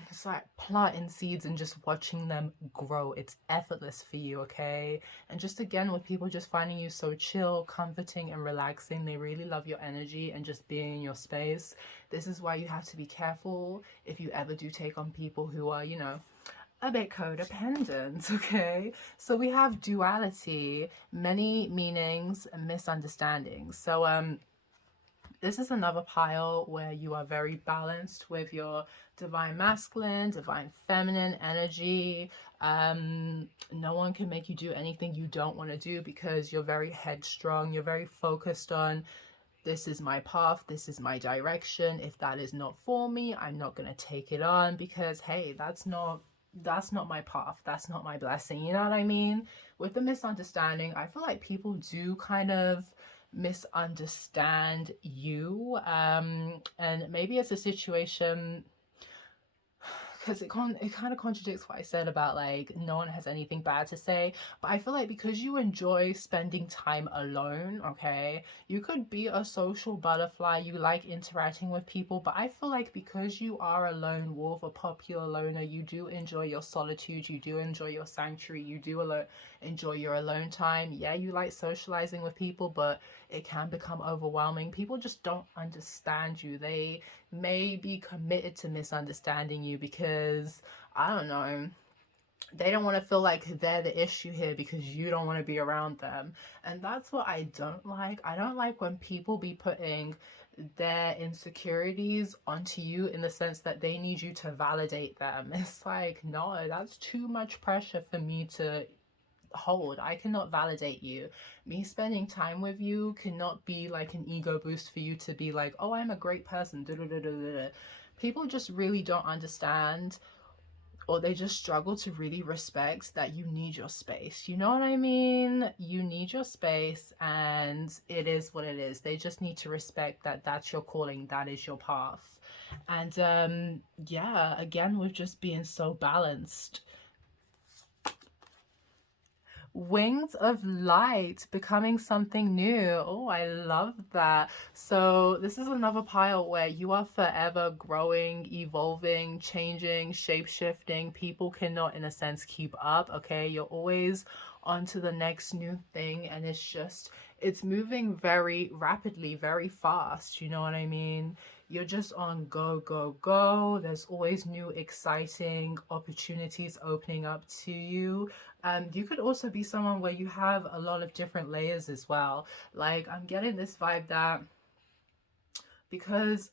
it's like planting seeds and just watching them grow. It's effortless for you, okay? And just again, with people just finding you so chill, comforting and relaxing, they really love your energy and just being in your space. This is why you have to be careful if you ever do take on people who are, you know, a bit codependent, okay? So we have duality, many meanings and misunderstandings. So this is another pile where you are very balanced with your divine masculine, divine feminine energy. No one can make you do anything you don't want to do because you're very headstrong. You're very focused on, this is my path, this is my direction. If that is not for me, I'm not going to take it on because, hey, that's not my path. That's not my blessing. You know what I mean? With the misunderstanding, I feel like people do kind of misunderstand you, and maybe it's a situation, because it kind of contradicts what I said about like no one has anything bad to say, but I feel like because you enjoy spending time alone, okay, you could be a social butterfly, you like interacting with people, but I feel like because you are a lone wolf, a popular loner, you do enjoy your solitude, you do enjoy your sanctuary, you do enjoy your alone time. Yeah, you like socializing with people, but it can become overwhelming. People just don't understand you. They may be committed to misunderstanding you because, I don't know, they don't want to feel like they're the issue here because you don't want to be around them. And that's what I don't like. I don't like when people be putting their insecurities onto you in the sense that they need you to validate them. It's like, no, that's too much pressure for me to hold. I cannot validate you. Me spending time with you cannot be like an ego boost for you to be like, oh, I'm a great person. People just really don't understand, or they just struggle to really respect that you need your space. You know what I mean? You need your space and it is what it is. They just need to respect that that's your calling, that is your path. And yeah, again, with just being so balanced. Wings of light, becoming something new. Oh, I love that. So this is another pile where you are forever growing, evolving, changing, shape-shifting. People cannot, in a sense, keep up, okay? You're always on to the next new thing, and it's moving very rapidly, very fast, you know what I mean? You're just on go, go, go. There's always new exciting opportunities opening up to you. You could also be someone where you have a lot of different layers as well. Like, I'm getting this vibe that because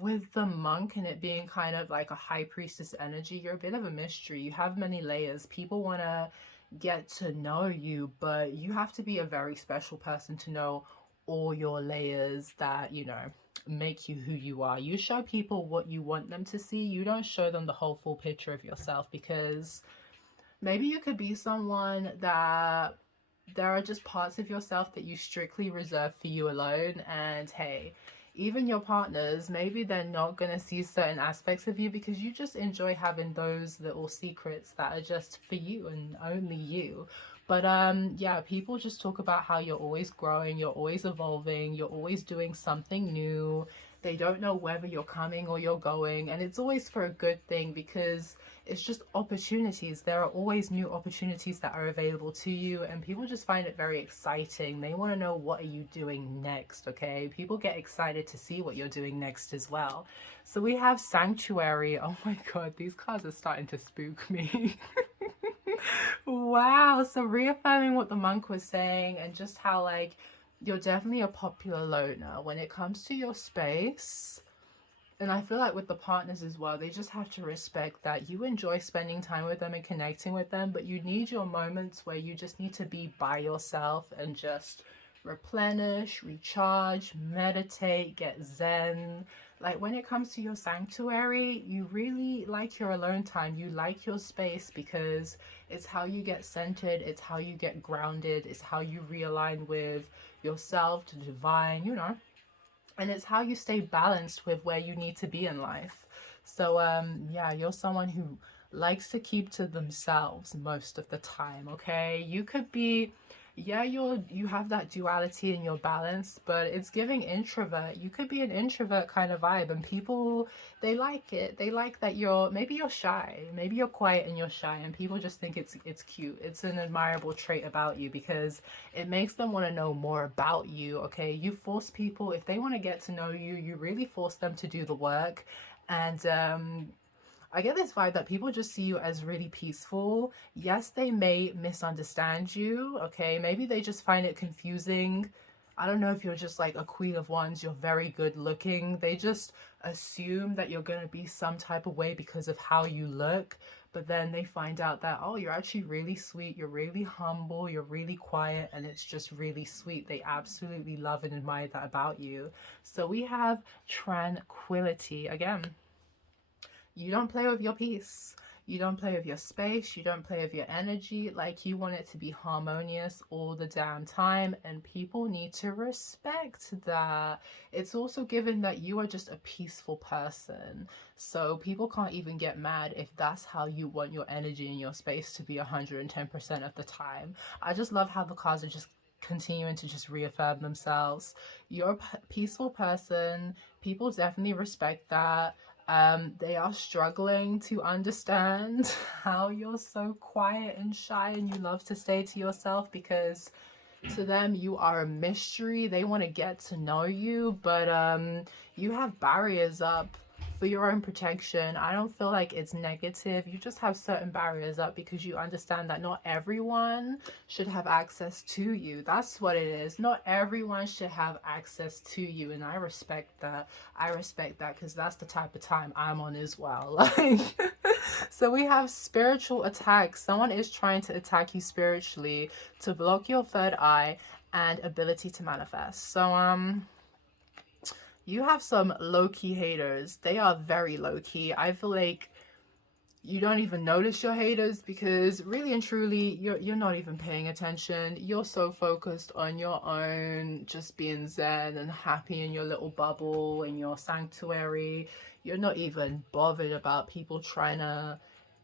with the monk and it being kind of like a high priestess energy, you're a bit of a mystery. You have many layers. People want to get to know you, but you have to be a very special person to know all your layers that, you know, make you who you are. You show people what you want them to see. You don't show them the whole full picture of yourself, because maybe you could be someone that there are just parts of yourself that you strictly reserve for you alone, and hey, even your partners, maybe they're not going to see certain aspects of you because you just enjoy having those little secrets that are just for you and only you. But yeah, people just talk about how you're always growing, you're always evolving, you're always doing something new. They don't know whether you're coming or you're going, and it's always for a good thing because it's just opportunities. There are always new opportunities that are available to you, and people just find it very exciting. They want to know, what are you doing next, okay? People get excited to see what you're doing next as well. So we have Sanctuary. Oh my god, these cards are starting to spook me. Wow, so reaffirming what the monk was saying, and just how like you're definitely a popular loner when it comes to your space. And I feel like with the partners as well, they just have to respect that you enjoy spending time with them and connecting with them, but you need your moments where you just need to be by yourself and just replenish, recharge, meditate, get zen. Like when it comes to your sanctuary, you really like your alone time. You like your space because it's how you get centered, it's how you get grounded, it's how you realign with yourself to divine, you know, and it's how you stay balanced with where you need to be in life. So yeah, you're someone who likes to keep to themselves most of the time. Okay, you could be, yeah, you have that duality in your balance, but it's giving introvert. You could be an introvert kind of vibe, and people, they like it. They like that maybe you're shy, maybe you're quiet and you're shy, and people just think it's cute. It's an admirable trait about you because it makes them want to know more about you. Okay, you force people, if they want to get to know you, you really force them to do the work. And I get this vibe that people just see you as really peaceful. Yes, they may misunderstand you, okay? Maybe they just find it confusing. I don't know if you're just like a queen of wands, you're very good looking. They just assume that you're going to be some type of way because of how you look. But then they find out that, oh, you're actually really sweet, you're really humble, you're really quiet, and it's just really sweet. They absolutely love and admire that about you. So we have tranquility again. You don't play with your peace. You don't play with your space. You don't play with your energy. Like, you want it to be harmonious all the damn time. And people need to respect that. It's also given that you are just a peaceful person. So people can't even get mad if that's how you want your energy and your space to be 110% of the time. I just love how the cards are just continuing to just reaffirm themselves. You're a peaceful person. People definitely respect that. They are struggling to understand how you're so quiet and shy and you love to stay to yourself, because to them you are a mystery. They want to get to know you, but you have barriers up for your own protection. I don't feel like it's negative. You just have certain barriers up because you understand that not everyone should have access to you. That's what it is. Not everyone should have access to you, and I respect that. I respect that because that's the type of time I'm on as well. Like, so we have spiritual attacks. Someone is trying to attack you spiritually to block your third eye and ability to manifest. So you have some low-key haters. They are very low-key. I feel like you don't even notice your haters because really and truly you're not even paying attention. You're so focused on your own, just being zen and happy in your little bubble, in your sanctuary. You're not even bothered about people trying to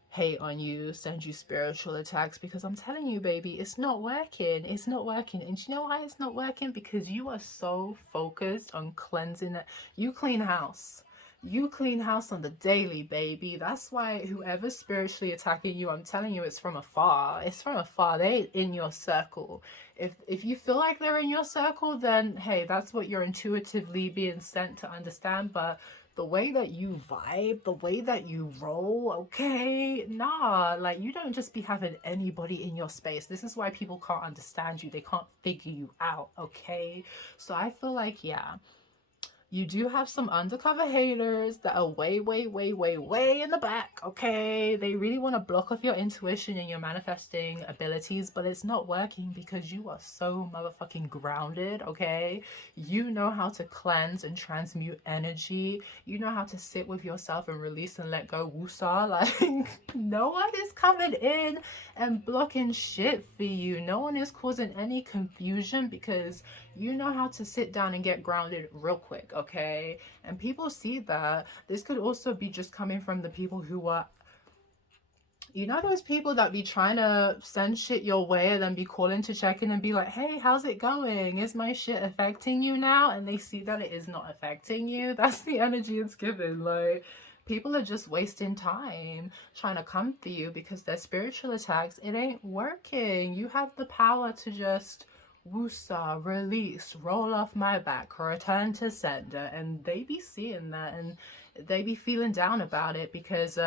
hate on you, send you spiritual attacks, because I'm telling you, baby, it's not working. It's not working. And you know why it's not working? Because you are so focused on cleansing it. You clean house. You clean house on the daily, baby. That's why whoever's spiritually attacking you, I'm telling you, it's from afar. It's from afar. They ain't in your circle. If you feel like they're in your circle, then hey, that's what you're intuitively being sent to understand. But the way that you vibe, the way that you roll, okay, nah, like you don't just be having anybody in your space. This is why people can't understand you. They can't figure you out, okay? So I feel like, yeah, you do have some undercover haters that are way, way, way, way, way in the back, okay? They really want to block off your intuition and your manifesting abilities, but it's not working because you are so motherfucking grounded, okay? You know how to cleanse and transmute energy. You know how to sit with yourself and release and let go, woosah. Like, no one is coming in and blocking shit for you. No one is causing any confusion because you know how to sit down and get grounded real quick, okay? And people see that. This could also be just coming from the people who are, you know, those people that be trying to send shit your way and then be calling to check in and be like, hey, how's it going? Is my shit affecting you now? And they see that it is not affecting you. That's the energy it's given. Like, people are just wasting time trying to come for you because their spiritual attacks, it ain't working. You have the power to just woosah, release, roll off my back, return to sender, and they be seeing that and they be feeling down about it because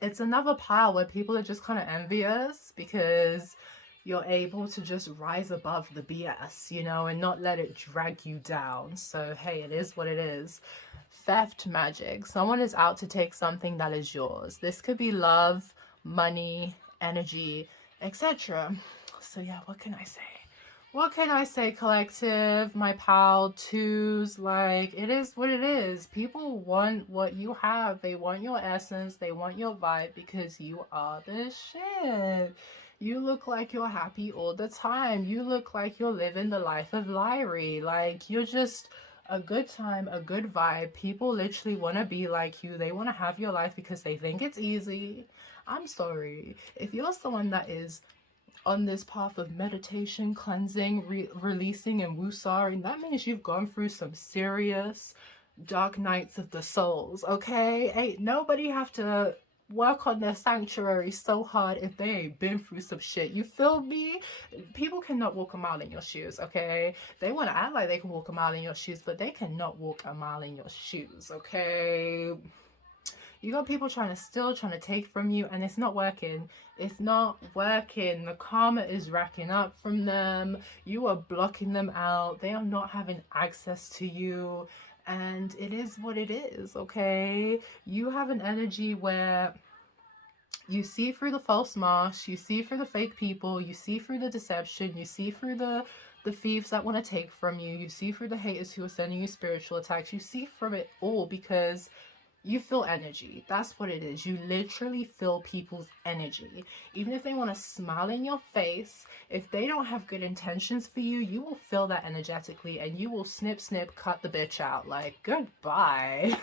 it's another pile where people are just kind of envious because you're able to just rise above the BS, you know, and not let it drag you down. So, hey, it is what it is. Theft magic. Someone is out to take something that is yours. This could be love, money, energy, etc. So, yeah, what can I say? What can I say, collective? My pal, twos, like, it is what it is. People want what you have. They want your essence. They want your vibe because you are the shit. You look like you're happy all the time. You look like you're living the life of Lyrie. Like, you're just a good time, a good vibe. People literally want to be like you. They want to have your life because they think it's easy. I'm sorry. If you're someone that is on this path of meditation, cleansing, releasing, and woosahing, that means you've gone through some serious dark nights of the souls, okay? Ain't nobody have to work on their sanctuary so hard if they ain't been through some shit. You feel me? People cannot walk a mile in your shoes, okay? They want to act like they can walk a mile in your shoes, but they cannot walk a mile in your shoes, okay? You got people trying to take from you, and it's not working. It's not working. The karma is racking up from them. You are blocking them out. They are not having access to you. And it is what it is, okay? You have an energy where you see through the false mask, you see through the fake people, you see through the deception, you see through the thieves that want to take from you, you see through the haters who are sending you spiritual attacks, you see from it all because you feel energy. That's what it is. You literally feel people's energy. Even if they want to smile in your face, if they don't have good intentions for you, you will feel that energetically and you will snip, cut the bitch out. Like, goodbye.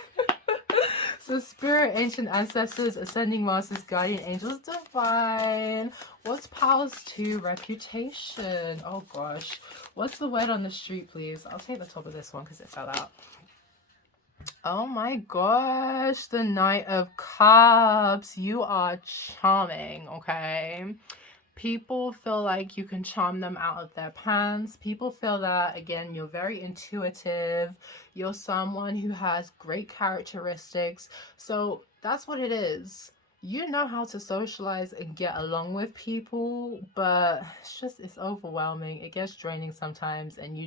So spirit, ancient ancestors, ascending masters, guardian angels, divine. What's powers 2? Reputation. Oh gosh. What's the word on the street, please? I'll take the top of this one because it fell out. Oh my gosh, the Knight of Cups. You are charming, okay? People feel like you can charm them out of their pants. People feel that, again, you're very intuitive. You're someone who has great characteristics. So that's what it is. You know how to socialize and get along with people, but it's overwhelming. It gets draining sometimes, and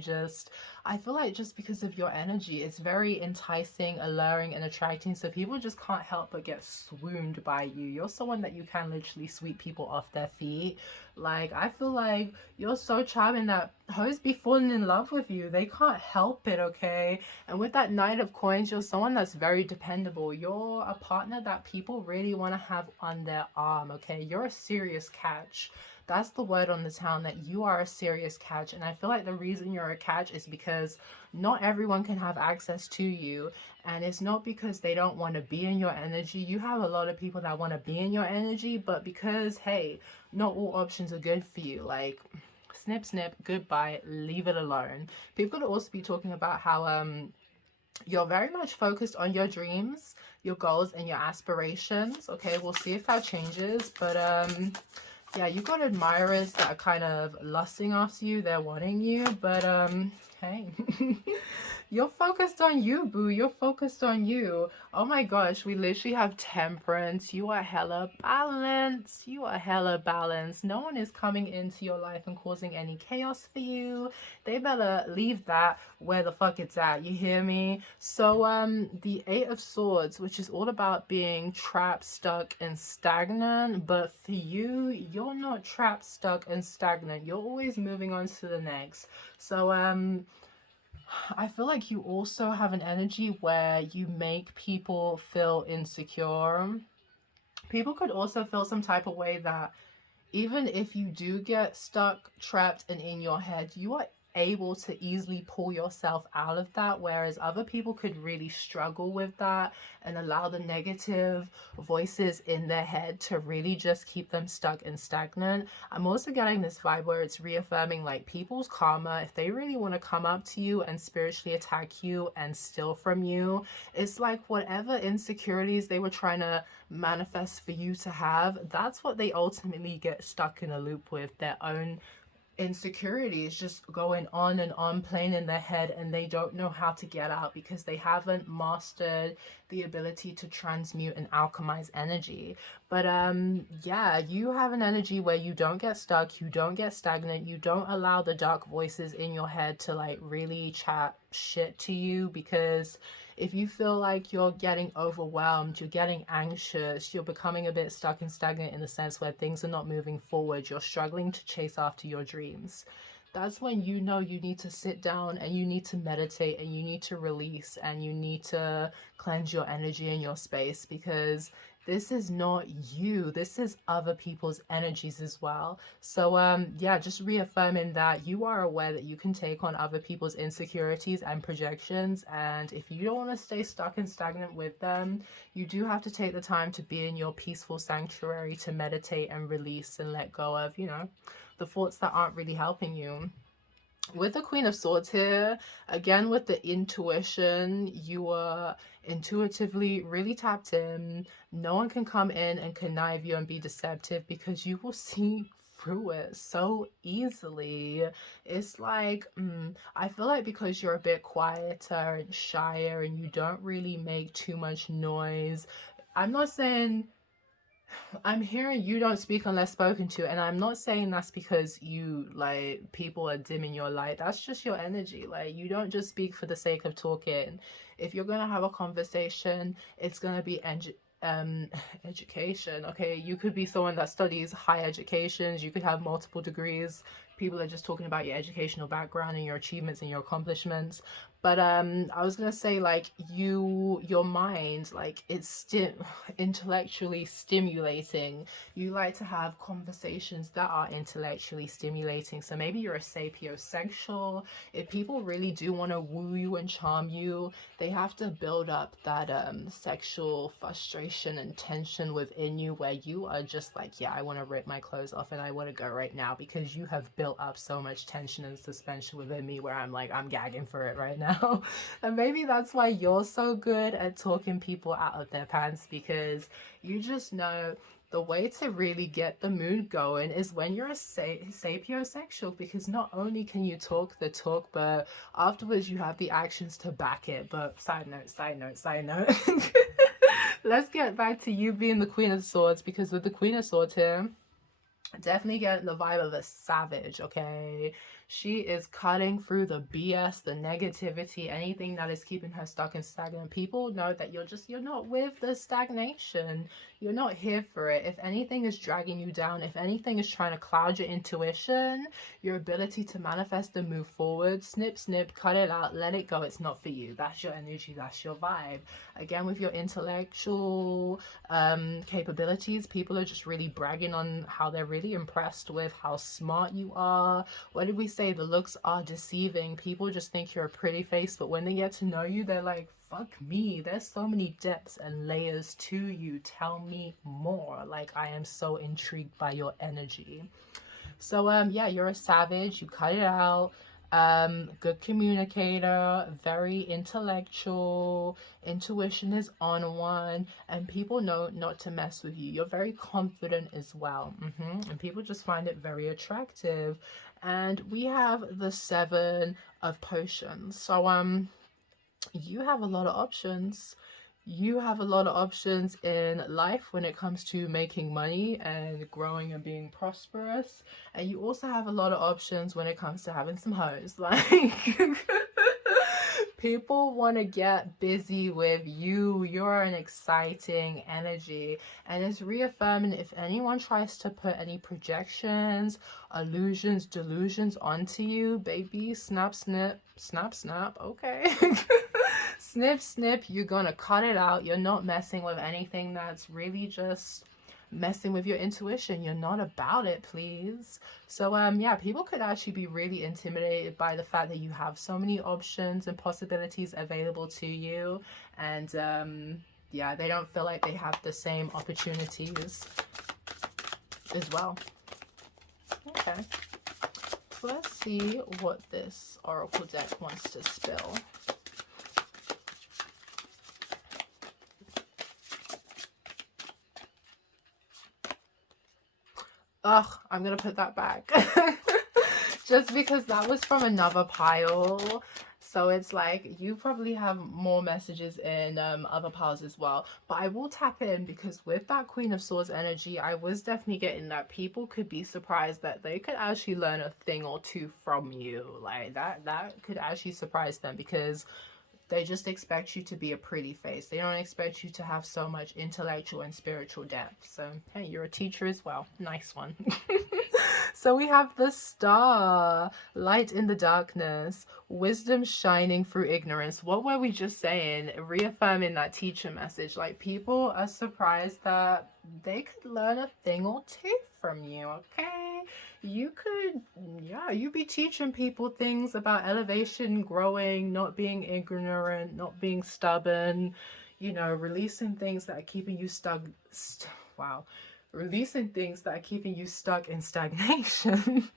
I feel like just because of your energy, it's very enticing, alluring, and attracting, so people just can't help but get swooned by you. You're someone that you can literally sweep people off their feet. Like, I feel like you're so charming that hoes be falling in love with you. They can't help it, okay? And with that Knight of Coins, you're someone that's very dependable. You're a partner that people really want to have on their arm, okay? You're a serious catch. That's the word on the town, that you are a serious catch. And I feel like the reason you're a catch is because not everyone can have access to you. And it's not because they don't want to be in your energy. You have a lot of people that want to be in your energy, but because, hey, not all options are good for you. Like, snip, goodbye, leave it alone. People could also be talking about how you're very much focused on your dreams, your goals, and your aspirations. Okay, we'll see if that changes. But yeah, you got admirers that are kind of lusting after you. They're wanting you, but hey. You're focused on you, boo. You're focused on you. Oh my gosh, we literally have Temperance. You are hella balanced. You are hella balanced. No one is coming into your life and causing any chaos for you. They better leave that where the fuck it's at. You hear me? So the 8 of Swords, which is all about being trapped, stuck, and stagnant. But for you, you're not trapped, stuck, and stagnant. You're always moving on to the next. So I feel like you also have an energy where you make people feel insecure. People could also feel some type of way that even if you do get stuck, trapped, and in your head, you are able to easily pull yourself out of that, whereas other people could really struggle with that and allow the negative voices in their head to really just keep them stuck and stagnant. I'm also getting this vibe where it's reaffirming like people's karma. If they really want to come up to you and spiritually attack you and steal from you, it's like whatever insecurities they were trying to manifest for you to have, that's what they ultimately get stuck in a loop with, their own insecurities just going on and on playing in their head, and they don't know how to get out because they haven't mastered the ability to transmute and alchemize energy. But yeah, you have an energy where you don't get stuck, you don't get stagnant, you don't allow the dark voices in your head to like really chat shit to you, because if you feel like you're getting overwhelmed, you're getting anxious, you're becoming a bit stuck and stagnant in the sense where things are not moving forward, you're struggling to chase after your dreams, that's when you know you need to sit down and you need to meditate and you need to release and you need to cleanse your energy and your space, because this is not you, this is other people's energies as well. So yeah, just reaffirming that you are aware that you can take on other people's insecurities and projections, and if you don't want to stay stuck and stagnant with them, you do have to take the time to be in your peaceful sanctuary to meditate and release and let go of, you know, the thoughts that aren't really helping you. With the Queen of Swords here, again with the intuition, you are intuitively really tapped in. No one can come in and connive you and be deceptive because you will see through it so easily. It's like, I feel like because you're a bit quieter and shyer and you don't really make too much noise, I'm not saying... I'm hearing you don't speak unless spoken to, and I'm not saying that's because you, like, people are dimming your light. That's just your energy. Like, you don't just speak for the sake of talking. If you're gonna have a conversation, it's gonna be education. Okay, you could be someone that studies high educations, you could have multiple degrees, people are just talking about your educational background and your achievements and your accomplishments. But I was gonna say, like, your mind, like, it's intellectually stimulating. You like to have conversations that are intellectually stimulating. So maybe you're a sapiosexual. If people really do want to woo you and charm you, they have to build up that sexual frustration and tension within you, where you are just like, yeah, I want to rip my clothes off and I want to go right now, because you have built up so much tension and suspension within me where I'm like, I'm gagging for it right now. And maybe that's why you're so good at talking people out of their pants, because you just know the way to really get the mood going is when you're a sapiosexual, because not only can you talk the talk, but afterwards you have the actions to back it. But side note. Let's get back to you being the Queen of Swords, because with the Queen of Swords here, definitely getting the vibe of a savage. Okay, she is cutting through the BS, the negativity, anything that is keeping her stuck and stagnant. People know that you're not with the stagnation. You're not here for it. If anything is dragging you down, if anything is trying to cloud your intuition, your ability to manifest and move forward, snip, cut it out, let it go. It's not for you. That's your energy. That's your vibe. Again, with your intellectual capabilities, people are just really bragging on how they're really impressed with how smart you are. What did we say? The looks are deceiving. People just think you're a pretty face, but when they get to know you, they're like, fuck me, there's so many depths and layers to you. Tell me more. Like, I am so intrigued by your energy. So yeah, you're a savage. You cut it out. Good communicator, very intellectual, intuition is on one, and people know not to mess with you. You're very confident as well, and people just find it very attractive. And we have the 7 of Potions. So you have a lot of options. You have a lot of options in life when it comes to making money and growing and being prosperous. And you also have a lot of options when it comes to having some hoes. Like, people want to get busy with you. You're an exciting energy. And it's reaffirming, if anyone tries to put any projections, illusions, delusions onto you, baby, snap, okay. Snip, you're gonna cut it out. You're not messing with anything that's really just messing with your intuition. You're not about it, please. So yeah, people could actually be really intimidated by the fact that you have so many options and possibilities available to you, and yeah, they don't feel like they have the same opportunities as well. Okay, so let's see what this oracle deck wants to spill. Ugh, I'm gonna put that back. Just because that was from another pile. So it's like you probably have more messages in other piles as well. But I will tap in because with that Queen of Swords energy, I was definitely getting that people could be surprised that they could actually learn a thing or two from you. Like that could actually surprise them because they just expect you to be a pretty face. They don't expect you to have so much intellectual and spiritual depth. So, hey, you're a teacher as well. Nice one. So we have the Star, light in the darkness, wisdom shining through ignorance. What were we just saying? Reaffirming that teacher message. Like, people are surprised that they could learn a thing or two from you, okay? You could, yeah, you be teaching people things about elevation, growing, not being ignorant, not being stubborn, you know, releasing things that are keeping you stuck. Wow. Releasing things that are keeping you stuck in stagnation.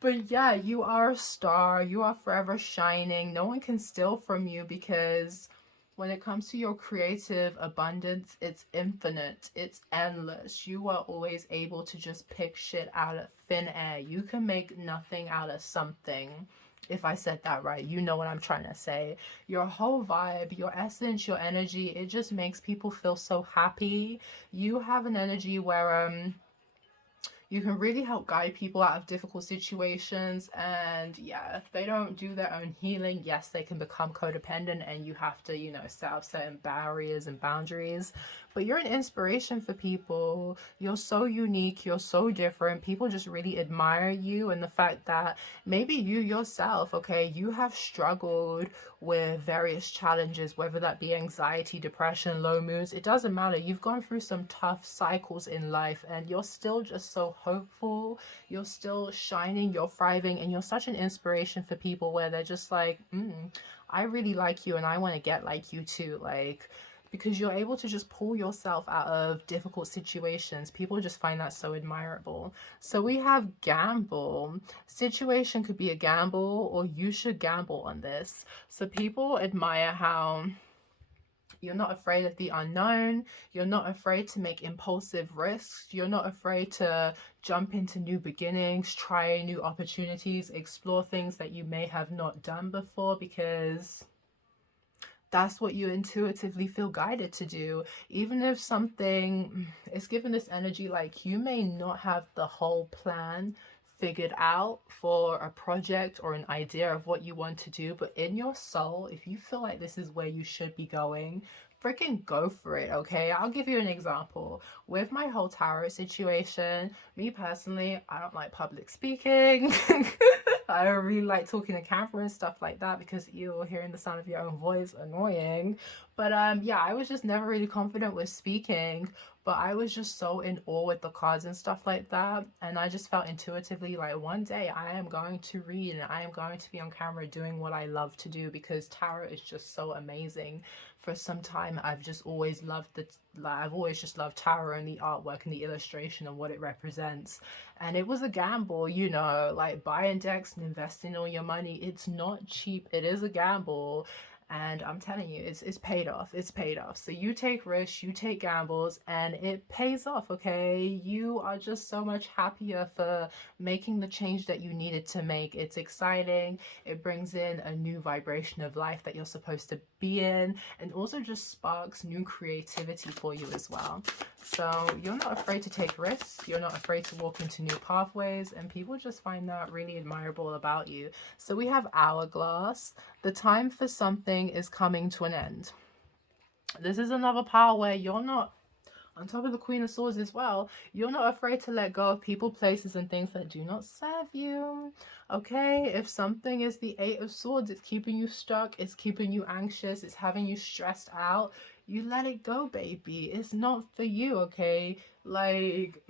But yeah, you are a star. You are forever shining. No one can steal from you because when it comes to your creative abundance, it's infinite. It's endless. You are always able to just pick shit out of thin air. You can make nothing out of something. If I said that right, you know what I'm trying to say. Your whole vibe, your essence, your energy, it just makes people feel so happy. You have an energy where you can really help guide people out of difficult situations. And yeah, if they don't do their own healing, yes, they can become codependent and you have to, you know, set up certain barriers and boundaries. But you're an inspiration for people. You're so unique. You're so different. People just really admire you, and the fact that maybe you yourself, okay, you have struggled with various challenges, whether that be anxiety, depression, low moods. It doesn't matter. You've gone through some tough cycles in life and you're still just so hopeful. You're still shining. You're thriving, and you're such an inspiration for people where they're just like, I really like you and I want to get like you too. Like, because you're able to just pull yourself out of difficult situations. People just find that so admirable. So we have gamble. Situation could be a gamble, or you should gamble on this. So people admire how you're not afraid of the unknown. You're not afraid to make impulsive risks. You're not afraid to jump into new beginnings, try new opportunities, explore things that you may have not done before, because that's what you intuitively feel guided to do. Even if something is given this energy, like you may not have the whole plan figured out for a project or an idea of what you want to do, but in your soul, if you feel like this is where you should be going, freaking go for it, okay? I'll give you an example. With my whole tarot situation, me personally, I don't like public speaking. I don't really like talking to camera and stuff like that because you're hearing the sound of your own voice, annoying. But yeah, I was just never really confident with speaking, but I was just so in awe with the cards and stuff like that. And I just felt intuitively like one day I am going to read and I am going to be on camera doing what I love to do, because tarot is just so amazing. For some time, I've just always loved I've always just loved tarot and the artwork and the illustration and what it represents. And it was a gamble, you know, like buying decks and investing all your money. It's not cheap. It is a gamble. And I'm telling you, it's paid off. It's paid off. So you take risks, you take gambles, and it pays off, okay? You are just so much happier for making the change that you needed to make. It's exciting. It brings in a new vibration of life that you're supposed to be in, and also just sparks new creativity for you as well. So you're not afraid to take risks. You're not afraid to walk into new pathways, and people just find that really admirable about you. So we have Hourglass. The time for something is coming to an end. This is another power where you're not, on top of the Queen of Swords as well, you're not afraid to let go of people, places, and things that do not serve you. Okay, if something is the Eight of Swords, it's keeping you stuck, it's keeping you anxious, it's having you stressed out, you let it go, baby. It's not for you, okay? Like,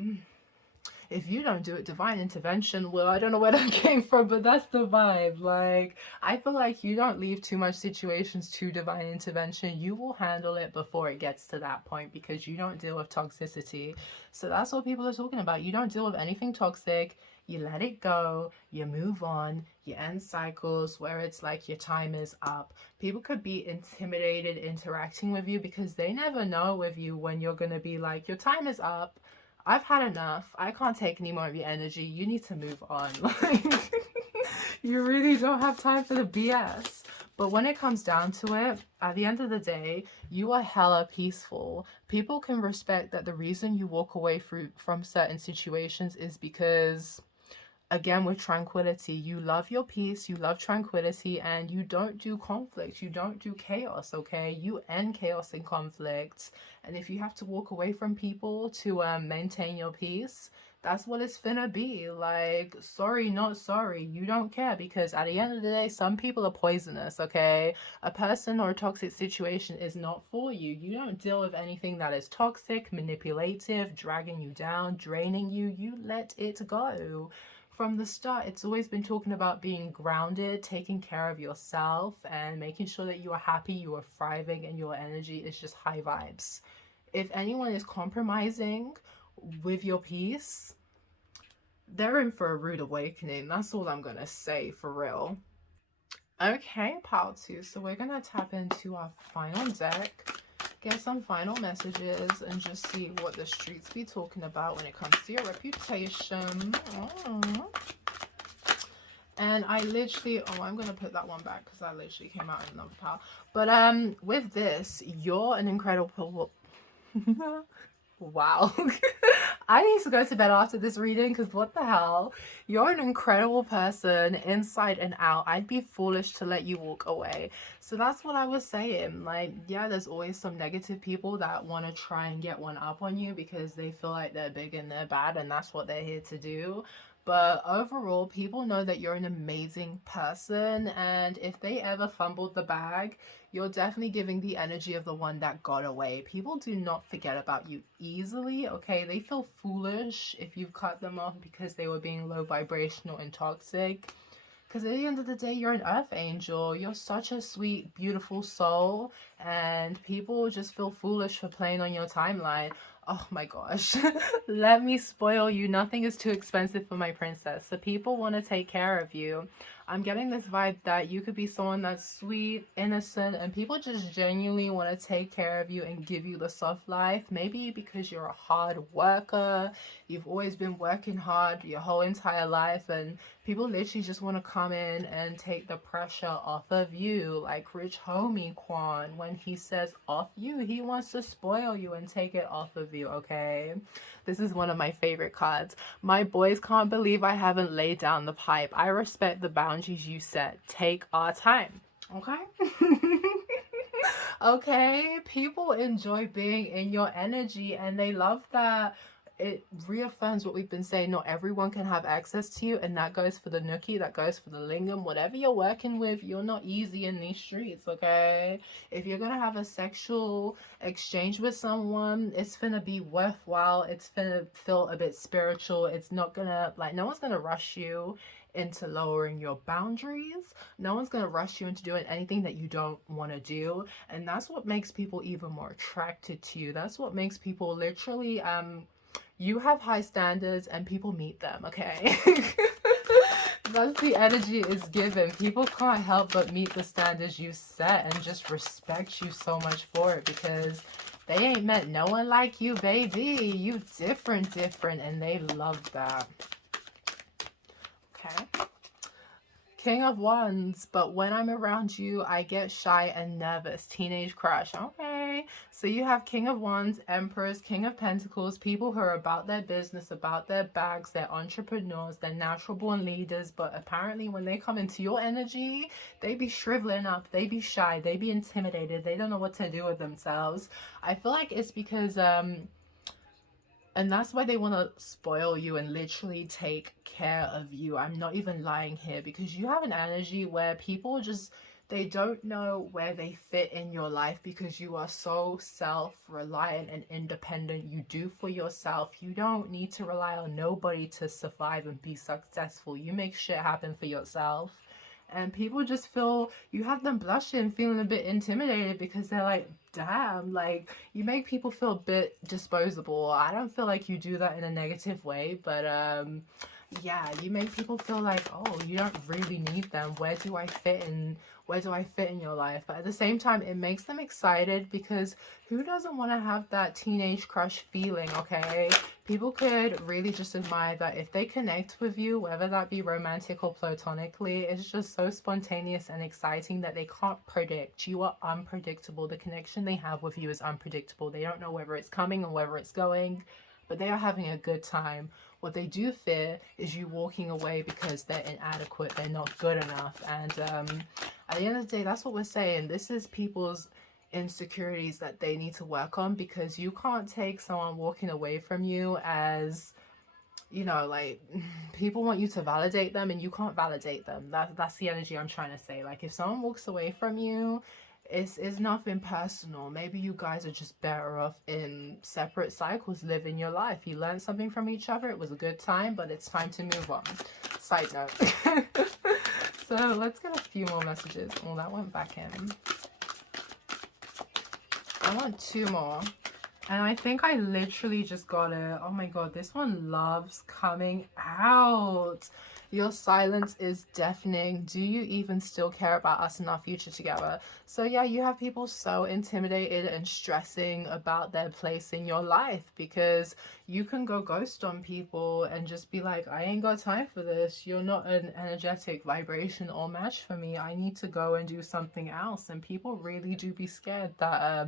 if you don't do it, divine intervention will. I don't know where that came from, but that's the vibe. Like, I feel like you don't leave too much situations to divine intervention. You will handle it before it gets to that point, because you don't deal with toxicity. So that's what people are talking about. You don't deal with anything toxic. You let it go, you move on, you end cycles where it's like your time is up. People could be intimidated interacting with you because they never know with you when you're going to be like, your time is up. I've had enough. I can't take any more of your energy. You need to move on. Like, you really don't have time for the BS. But when it comes down to it, at the end of the day, you are hella peaceful. People can respect that the reason you walk away from certain situations is because, again, with tranquility, you love your peace, you love tranquility, and you don't do conflict, you don't do chaos, okay? You end chaos and conflict. And if you have to walk away from people to maintain your peace, that's what it's finna be. Like, sorry, not sorry. You don't care, because at the end of the day, some people are poisonous, okay? A person or a toxic situation is not for you. You don't deal with anything that is toxic, manipulative, dragging you down, draining you. You let it go. From the start, it's always been talking about being grounded, taking care of yourself, and making sure that you are happy, you are thriving, and your energy is just high vibes. If anyone is compromising with your peace, they're in for a rude awakening. That's all I'm gonna say, for real. Okay, part 2. So we're gonna tap into our final deck, get some final messages, and just see what the streets be talking about when it comes to your reputation. And I literally, I'm gonna put that one back because I literally came out in another pile. But with this, you're an incredible wow. I need to go to bed after this reading, because what the hell? You're an incredible person inside and out. I'd be foolish to let you walk away. So that's what I was saying. Like, yeah, there's always some negative people that want to try and get one up on you because they feel like they're big and they're bad, and that's what they're here to do. But overall, people know that you're an amazing person, and if they ever fumbled the bag, you're definitely giving the energy of the one that got away. People do not forget about you easily, okay? They feel foolish if you've cut them off because they were being low vibrational and toxic. Because at the end of the day, you're an earth angel. You're such a sweet, beautiful soul, and people just feel foolish for playing on your timeline. Oh my gosh. Let me spoil you. Nothing is too expensive for my princess. So people want to take care of you. I'm getting this vibe that you could be someone that's sweet, innocent, and people just genuinely want to take care of you and give you the soft life. Maybe because you're a hard worker, you've always been working hard your whole entire life, and people literally just want to come in and take the pressure off of you. Like Rich Homie Quan, when he says off you, he wants to spoil you and take it off of you, okay? This is one of my favorite cards. My boys can't believe I haven't laid down the pipe. I respect the boundaries you set. Take our time, okay? Okay, people enjoy being in your energy, and they love that. It reaffirms what we've been saying. Not everyone can have access to you, and that goes for the nookie, that goes for the lingam. Whatever you're working with, you're not easy in these streets, okay? If you're gonna have a sexual exchange with someone, it's gonna be worthwhile. It's gonna feel a bit spiritual. It's not gonna, like, no one's gonna rush you into lowering your boundaries. No one's gonna rush you into doing anything that you don't want to do, and that's what makes people even more attracted to you. That's what makes people literally you have high standards and people meet them, okay? That's the energy is given. People can't help but meet the standards you set and just respect you so much for it, because they ain't met no one like you, baby. You different, and they love that. Okay. King of Wands, but when I'm around you, I get shy and nervous. Teenage crush. Okay. So you have King of Wands, Emperors, King of Pentacles, people who are about their business, about their bags, they're entrepreneurs, they're natural born leaders, but apparently when they come into your energy, they be shriveling up, they be shy, they be intimidated, they don't know what to do with themselves. I feel like it's because and that's why they want to spoil you and literally take care of you. I'm not even lying here, because you have an energy where people just, they don't know where they fit in your life, because you are so self-reliant and independent. You do for yourself. You don't need to rely on nobody to survive and be successful. You make shit happen for yourself. And people just feel, you have them blushing, feeling a bit intimidated, because they're like, damn, like, you make people feel a bit disposable. I don't feel like you do that in a negative way, but yeah, you make people feel like, oh, you don't really need them. Where do I fit in? Where do I fit in your life? But at the same time, it makes them excited, because who doesn't want to have that teenage crush feeling, okay? People could really just admire that if they connect with you, whether that be romantic or platonically, it's just so spontaneous and exciting that they can't predict. You are unpredictable. The connection they have with you is unpredictable. They don't know whether it's coming or whether it's going, but they are having a good time. What they do fear is you walking away because they're inadequate, they're not good enough. And at the end of the day, that's what we're saying. This is people's insecurities that they need to work on, because you can't take someone walking away from you as, you know, like, people want you to validate them and you can't validate them. That's the energy I'm trying to say. Like, if someone walks away from you, it's nothing personal. Maybe you guys are just better off in separate cycles, living your life. You learned something from each other, it was a good time, but it's time to move on. Side note. So let's get a few more messages. Oh, that went back in. I want 2 more. And I think I literally just got it. Oh my god, this one loves coming out. Your silence is deafening. Do you even still care about us and our future together? So yeah, you have people so intimidated and stressing about their place in your life, because you can go ghost on people and just be like, I ain't got time for this. You're not an energetic vibration or match for me. I need to go and do something else. And people really do be scared that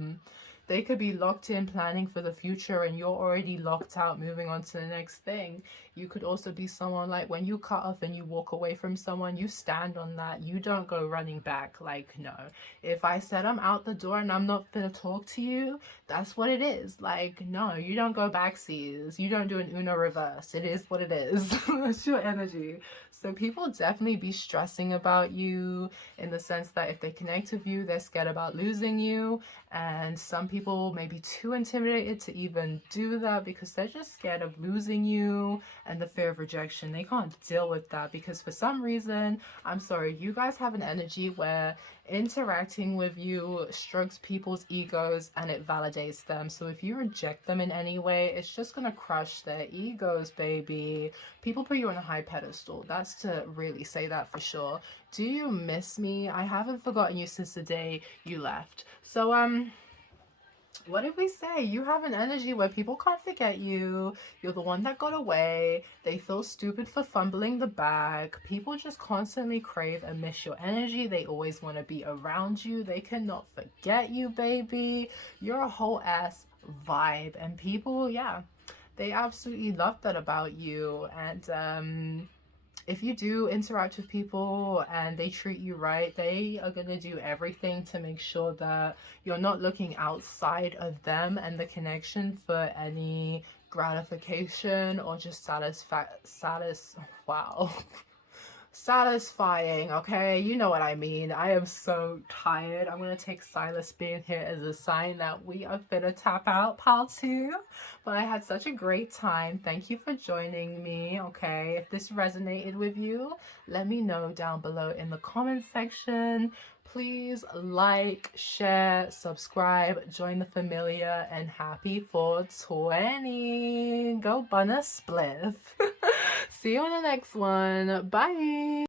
they could be locked in planning for the future and you're already locked out moving on to the next thing. You could also be someone like, when you cut off and you walk away from someone, you stand on that. You don't go running back. Like, no. If I said I'm out the door and I'm not gonna talk to you, that's what it is. Like, no, you don't go backsies. You don't do an Uno reverse. It is what it is. That's your energy. So people definitely be stressing about you, in the sense that if they connect with you, they're scared about losing you. And some people may be too intimidated to even do that because they're just scared of losing you and the fear of rejection. They can't deal with that because for some reason, I'm sorry, you guys have an energy where interacting with you strokes people's egos and it validates them. So if you reject them in any way, it's just gonna crush their egos, baby. People put you on a high pedestal. That's to really say that for sure. Do you miss me? I haven't forgotten you since the day you left. So what did we say? You have an energy where people can't forget you. You're the one that got away. They feel stupid for fumbling the bag. People just constantly crave and miss your energy. They always want to be around you. They cannot forget you, baby. You're a whole ass vibe. And people, yeah, they absolutely love that about you. And if you do interact with people and they treat you right, they are going to do everything to make sure that you're not looking outside of them and the connection for any gratification or just satisfying, okay? You know what I mean. I am so tired. I'm gonna take Silas being here as a sign that we are finna tap out part 2. But I had such a great time. Thank you for joining me, okay? If this resonated with you, let me know down below in the comment section. Please like, share, subscribe, join the familiar, and happy 420. Go bun a spliff. See you on the next one. Bye.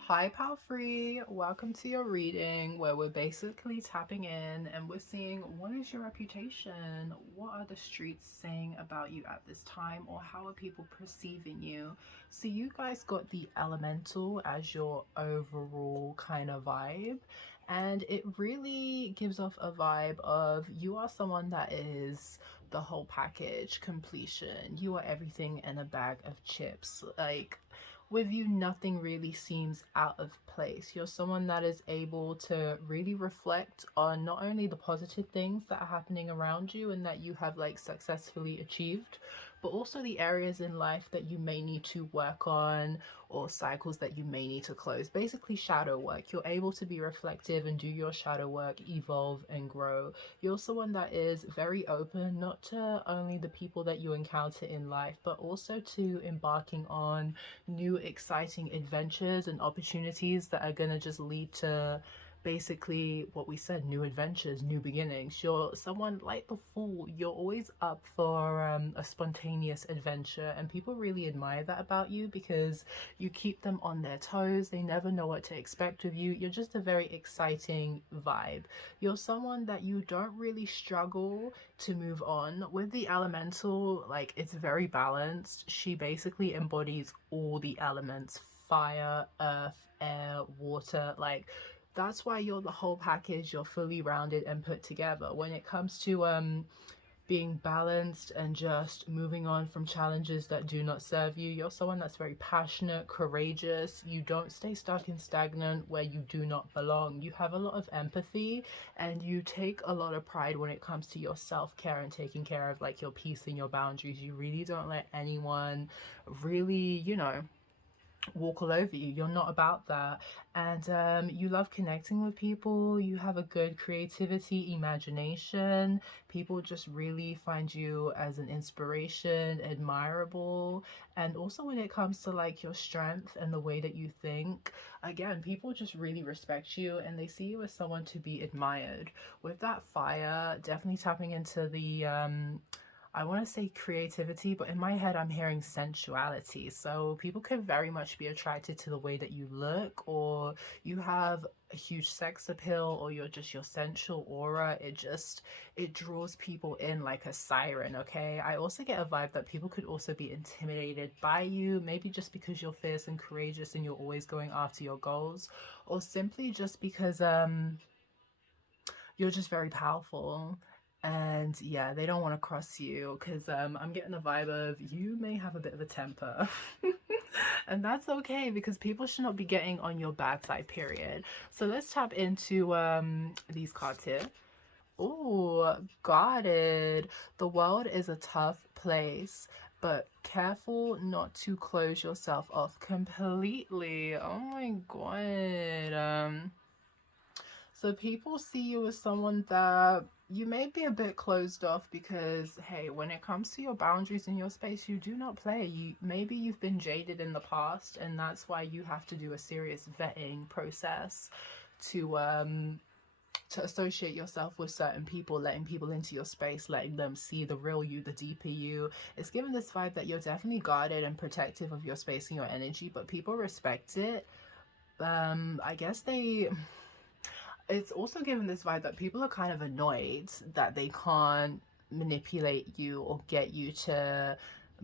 Hi, Pal Free. Welcome to your reading where we're basically tapping in and we're seeing, what is your reputation? What are the streets saying about you at this time, or how are people perceiving you? So you guys got the elemental as your overall kind of vibe, and it really gives off a vibe of you are someone that is the whole package, completion. You are everything in a bag of chips. Like, with you, nothing really seems out of place. You're someone that is able to really reflect on not only the positive things that are happening around you and that you have like successfully achieved, but also the areas in life that you may need to work on or cycles that you may need to close. Basically shadow work. You're able to be reflective and do your shadow work, evolve and grow. You're someone that is very open, not to only the people that you encounter in life, but also to embarking on new exciting adventures and opportunities that are going to just lead to basically what we said, new adventures, new beginnings. You're someone like the Fool. You're always up for a spontaneous adventure, and people really admire that about you because you keep them on their toes. They never know what to expect of you. You're just a very exciting vibe. You're someone that you don't really struggle to move on with. The elemental, like, it's very balanced. She basically embodies all the elements: fire, earth, air, water. Like, that's why you're the whole package. You're fully rounded and put together when it comes to being balanced and just moving on from challenges that do not serve you. You're someone that's very passionate, courageous. You don't stay stuck and stagnant where you do not belong. You have a lot of empathy, and you take a lot of pride when it comes to your self-care and taking care of like your peace and your boundaries. You really don't let anyone really, you know, walk all over you. You're not about that. And you love connecting with people. You have a good creativity, imagination. People just really find you as an inspiration, admirable. And also when it comes to like your strength and the way that you think, again, people just really respect you and they see you as someone to be admired. With that fire, definitely tapping into the I want to say creativity, but in my head I'm hearing sensuality. So people could very much be attracted to the way that you look, or you have a huge sex appeal, or you're just your sensual aura. It draws people in like a siren. Okay, I also get a vibe that people could also be intimidated by you, maybe just because you're fierce and courageous and you're always going after your goals, or simply just because you're just very powerful. And yeah, they don't want to cross you because I'm getting the vibe of you may have a bit of a temper. And that's okay, because people should not be getting on your bad side, period. So let's tap into these cards here. Oh, got it. The world is a tough place, but careful not to close yourself off completely. Oh my god. So people see you as someone that you may be a bit closed off because, hey, when it comes to your boundaries in your space, you do not play. Maybe you've been jaded in the past, and that's why you have to do a serious vetting process to associate yourself with certain people, letting people into your space, letting them see the real you, the deeper you. It's given this vibe that you're definitely guarded and protective of your space and your energy, but people respect it. I guess it's also given this vibe that people are kind of annoyed that they can't manipulate you or get you to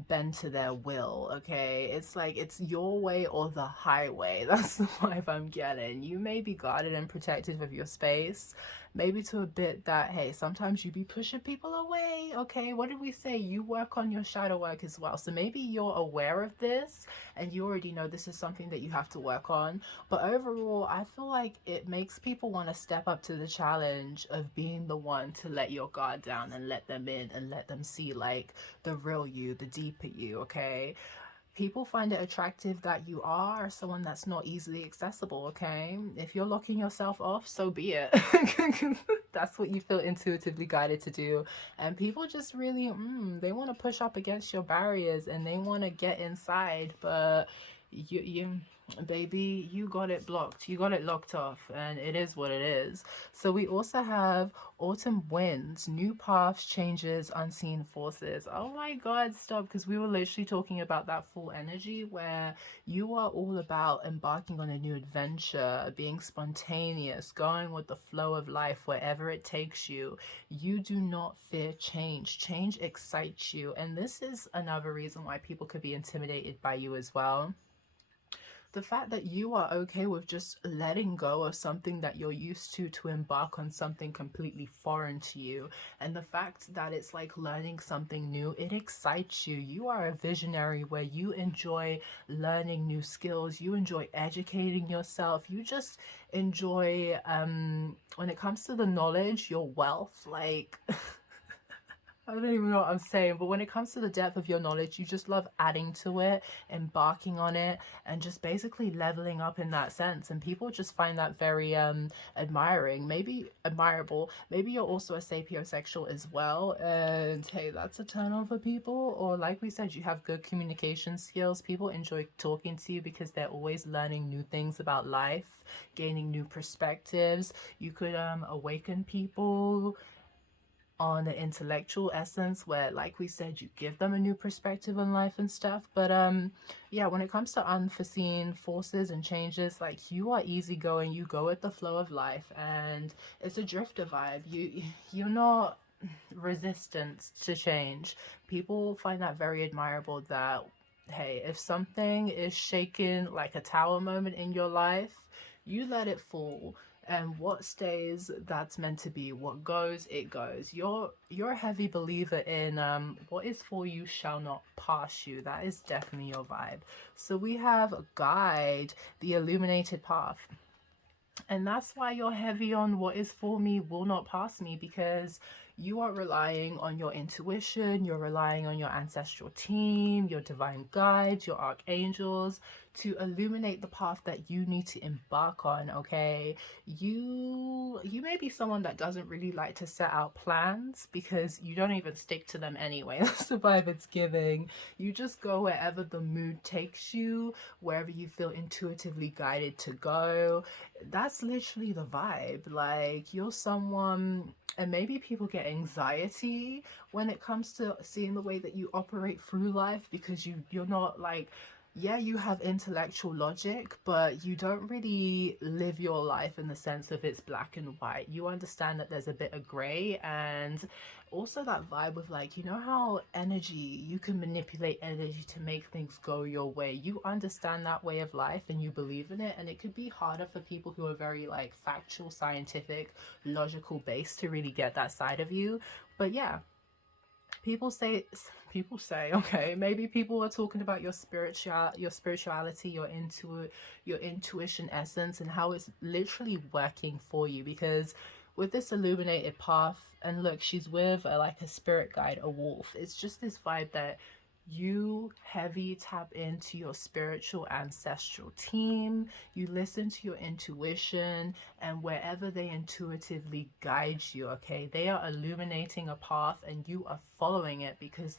bend to their will. Okay, it's like it's your way or the highway. That's the vibe I'm getting. You may be guarded and protective of your space, maybe to a bit that, hey, sometimes you be pushing people away. Okay, what did we say? You work on your shadow work as well, so maybe you're aware of this and you already know this is something that you have to work on. But overall, I feel like it makes people want to step up to the challenge of being the one to let your guard down and let them in and let them see like the real you, the deeper you. Okay, people find it attractive that you are someone that's not easily accessible. Okay, if you're locking yourself off, so be it. That's what you feel intuitively guided to do. And people just really they want to push up against your barriers and they want to get inside, but you baby, you got it blocked, you got it locked off, and it is what it is. So we also have autumn winds, new paths, changes, unseen forces. Oh my god, stop, because we were literally talking about that full energy where you are all about embarking on a new adventure, being spontaneous, going with the flow of life wherever it takes you. You do not fear change. Change excites you, and this is another reason why people could be intimidated by you as well. The fact that you are okay with just letting go of something that you're used to embark on something completely foreign to you, and the fact that it's like learning something new, it excites you. You are a visionary where you enjoy learning new skills, you enjoy educating yourself, you just enjoy when it comes to the knowledge, your wealth, like I don't even know what I'm saying, but when it comes to the depth of your knowledge, you just love adding to it, embarking on it, and just basically leveling up in that sense. And people just find that very admiring, maybe admirable. Maybe you're also a sapiosexual as well, and hey, that's a turn on for people. Or like we said, you have good communication skills. People enjoy talking to you because they're always learning new things about life, gaining new perspectives. You could awaken people on the intellectual essence, where like we said, you give them a new perspective on life and stuff. But yeah, when it comes to unforeseen forces and changes, like, you are easygoing, you go with the flow of life, and it's a drifter vibe. You're not resistant to change. People find that very admirable, that hey, if something is shaken like a tower moment in your life, you let it fall, and what stays, that's meant to be. What goes, it goes. You're a heavy believer in what is for you shall not pass you. That is definitely your vibe. So we have a guide, the illuminated path. And that's why you're heavy on what is for me will not pass me, because you are relying on your intuition, you're relying on your ancestral team, your divine guides, your archangels to illuminate the path that you need to embark on, okay? You may be someone that doesn't really like to set out plans because you don't even stick to them anyway. That's the vibe it's giving. You just go wherever the mood takes you, wherever you feel intuitively guided to go. That's literally the vibe. Like, you're someone, and maybe people get anxiety when it comes to seeing the way that you operate through life, because you're not like, yeah, you have intellectual logic, but you don't really live your life in the sense of it's black and white. You understand that there's a bit of gray, and also that vibe of, like, you know how energy, you can manipulate energy to make things go your way. You understand that way of life and you believe in it, and it could be harder for people who are very like factual, scientific, logical based to really get that side of you. But yeah, people say, okay, maybe people are talking about your spirituality, your intuition essence, and how it's literally working for you. Because with this illuminated path, and look, she's with like a spirit guide, a wolf. It's just this vibe that you heavy tap into your spiritual ancestral team, you listen to your intuition, and wherever they intuitively guide you, okay, they are illuminating a path and you are following it, because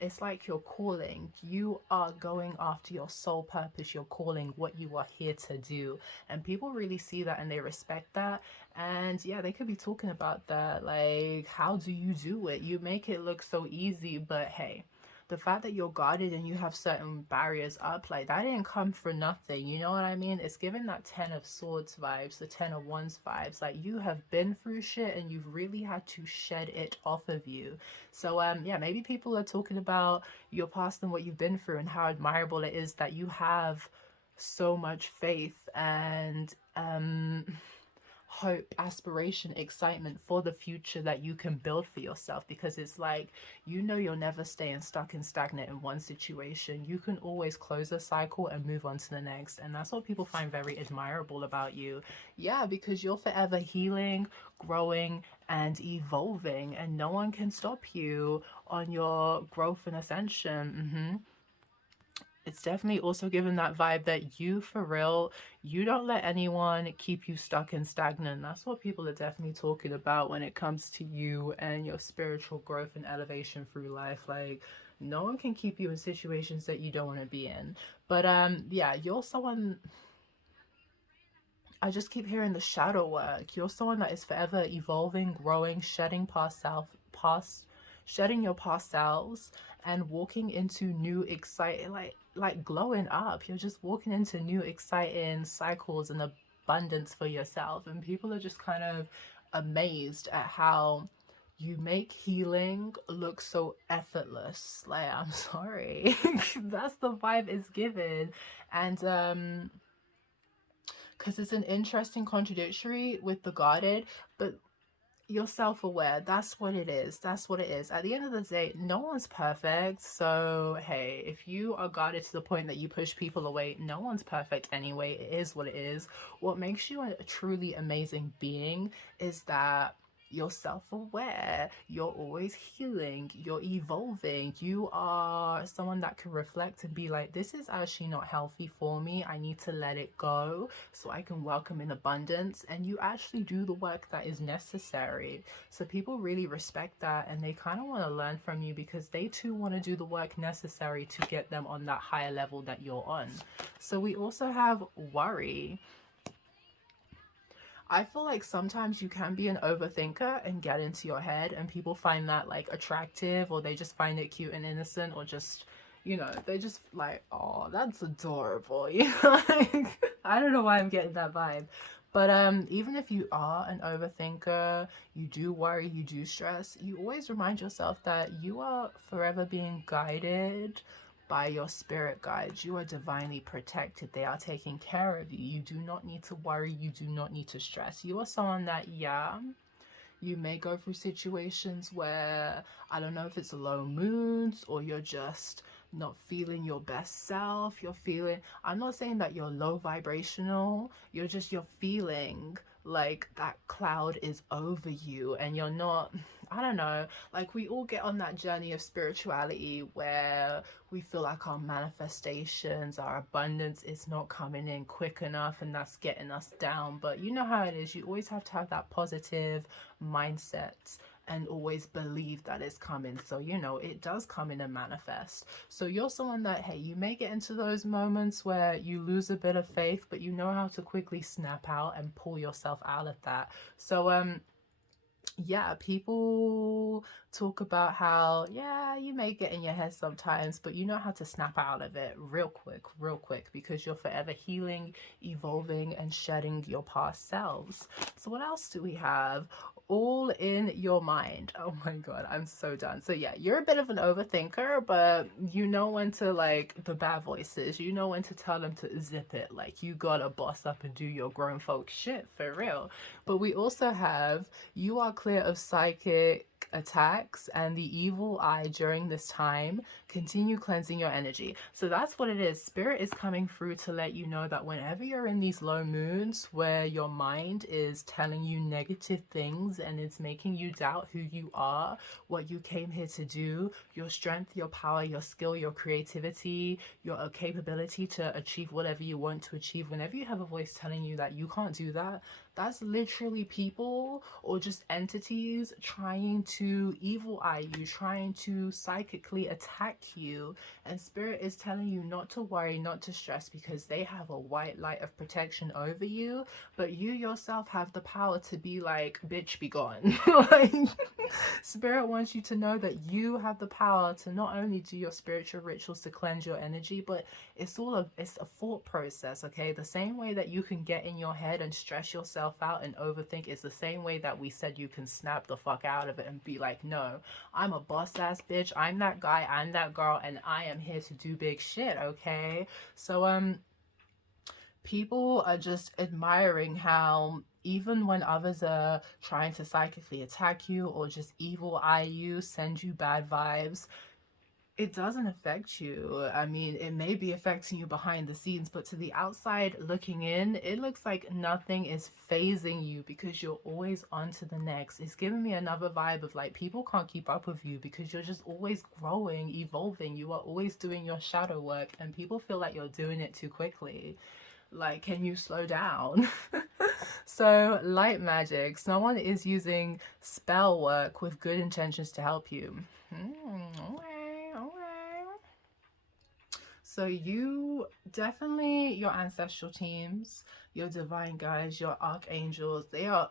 it's like your calling. You are going after your soul purpose, your calling, what you are here to do. And people really see that and they respect that. And yeah, they could be talking about that, like, how do you do it? You make it look so easy, but hey, the fact that you're guarded and you have certain barriers up, like, that didn't come for nothing. You know what I mean? It's giving that 10 of swords vibes, the 10 of wands vibes. Like, you have been through shit and you've really had to shed it off of you. So yeah, maybe people are talking about your past and what you've been through, and how admirable it is that you have so much faith and hope, aspiration, excitement for the future that you can build for yourself. Because it's like, you know, you're never staying stuck and stagnant in one situation. You can always close a cycle and move on to the next. And that's what people find very admirable about you. Yeah, because you're forever healing, growing, and evolving, and no one can stop you on your growth and ascension. It's definitely also given that vibe that you, for real, you don't let anyone keep you stuck and stagnant. That's what people are definitely talking about when it comes to you and your spiritual growth and elevation through life. Like, no one can keep you in situations that you don't want to be in. But yeah, you're someone, I just keep hearing the shadow work. You're someone that is forever evolving, growing, shedding shedding your past selves and walking into new exciting, like glowing up. You're just walking into new exciting cycles and abundance for yourself, and people are just kind of amazed at how you make healing look so effortless. Like, I'm sorry. That's the vibe it's given. And because it's an interesting contradictory with the guarded, but you're self-aware. That's what it is. That's what it is. At the end of the day, no one's perfect. So hey, if you are guarded to the point that you push people away, no one's perfect anyway. It is what it is. What makes you a truly amazing being is that you're self-aware, you're always healing, you're evolving, you are someone that can reflect and be like, this is actually not healthy for me, I need to let it go so I can welcome in abundance. And you actually do the work that is necessary. So people really respect that, and they kind of want to learn from you because they too want to do the work necessary to get them on that higher level that you're on. So we also have worry. I feel like sometimes you can be an overthinker and get into your head, and people find that like attractive, or they just find it cute and innocent, or just, you know, they just like, oh, that's adorable. You know, like, I don't know why I'm getting that vibe. But even if you are an overthinker, you do worry, you do stress, you always remind yourself that you are forever being guided by your spirit guides. You are divinely protected. They are taking care of you. You do not need to worry. You do not need to stress. You are someone that, yeah, you may go through situations where, I don't know if it's low moods or you're just not feeling your best self. You're feeling, I'm not saying that you're low vibrational. You're feeling like that cloud is over you and you're not, I don't know, like we all get on that journey of spirituality where we feel like our manifestations, our abundance is not coming in quick enough, and that's getting us down. But you know how it is. You always have to have that positive mindset and always believe that it's coming. So, you know, it does come in and manifest. So you're someone that, hey, you may get into those moments where you lose a bit of faith, but you know how to quickly snap out and pull yourself out of that. So, yeah, people talk about how, yeah, you may get in your head sometimes, but you know how to snap out of it real quick, because you're forever healing, evolving, and shedding your past selves. So what else do we have? All in your mind. Oh my god, I'm so done. So yeah, you're a bit of an overthinker, but you know when to, like, the bad voices, you know when to tell them to zip it. Like, you gotta boss up and do your grown folk shit, for real. But we also have, you are clear of psychic attacks and the evil eye during this time. Continue cleansing your energy. So that's what it is. Spirit is coming through to let you know that whenever you're in these low moods where your mind is telling you negative things and it's making you doubt who you are, what you came here to do, your strength, your power, your skill, your creativity, your capability to achieve whatever you want to achieve, whenever you have a voice telling you that you can't do that, that's literally people or just entities trying to evil eye you, trying to psychically attack you. And Spirit is telling you not to worry, not to stress, because they have a white light of protection over you. But you yourself have the power to be like, bitch, be gone. Like, Spirit wants you to know that you have the power to not only do your spiritual rituals to cleanse your energy, but it's a thought process, okay? The same way that you can get in your head and stress yourself out and overthink is the same way that we said you can snap the fuck out of it and be like, no, I'm a boss ass bitch, I'm that guy, I'm that girl, and I am here to do big shit, okay? So people are just admiring how even when others are trying to psychically attack you or just evil eye you, send you bad vibes, it doesn't affect you. I mean, it may be affecting you behind the scenes, but to the outside looking in, it looks like nothing is phasing you because you're always on to the next. It's giving me another vibe of like, people can't keep up with you because you're just always growing, evolving. You are always doing your shadow work, and people feel like you're doing it too quickly. Like, can you slow down? So, light magic. Someone is using spell work with good intentions to help you. Okay. So you definitely, your ancestral teams, your divine guides, your archangels, they are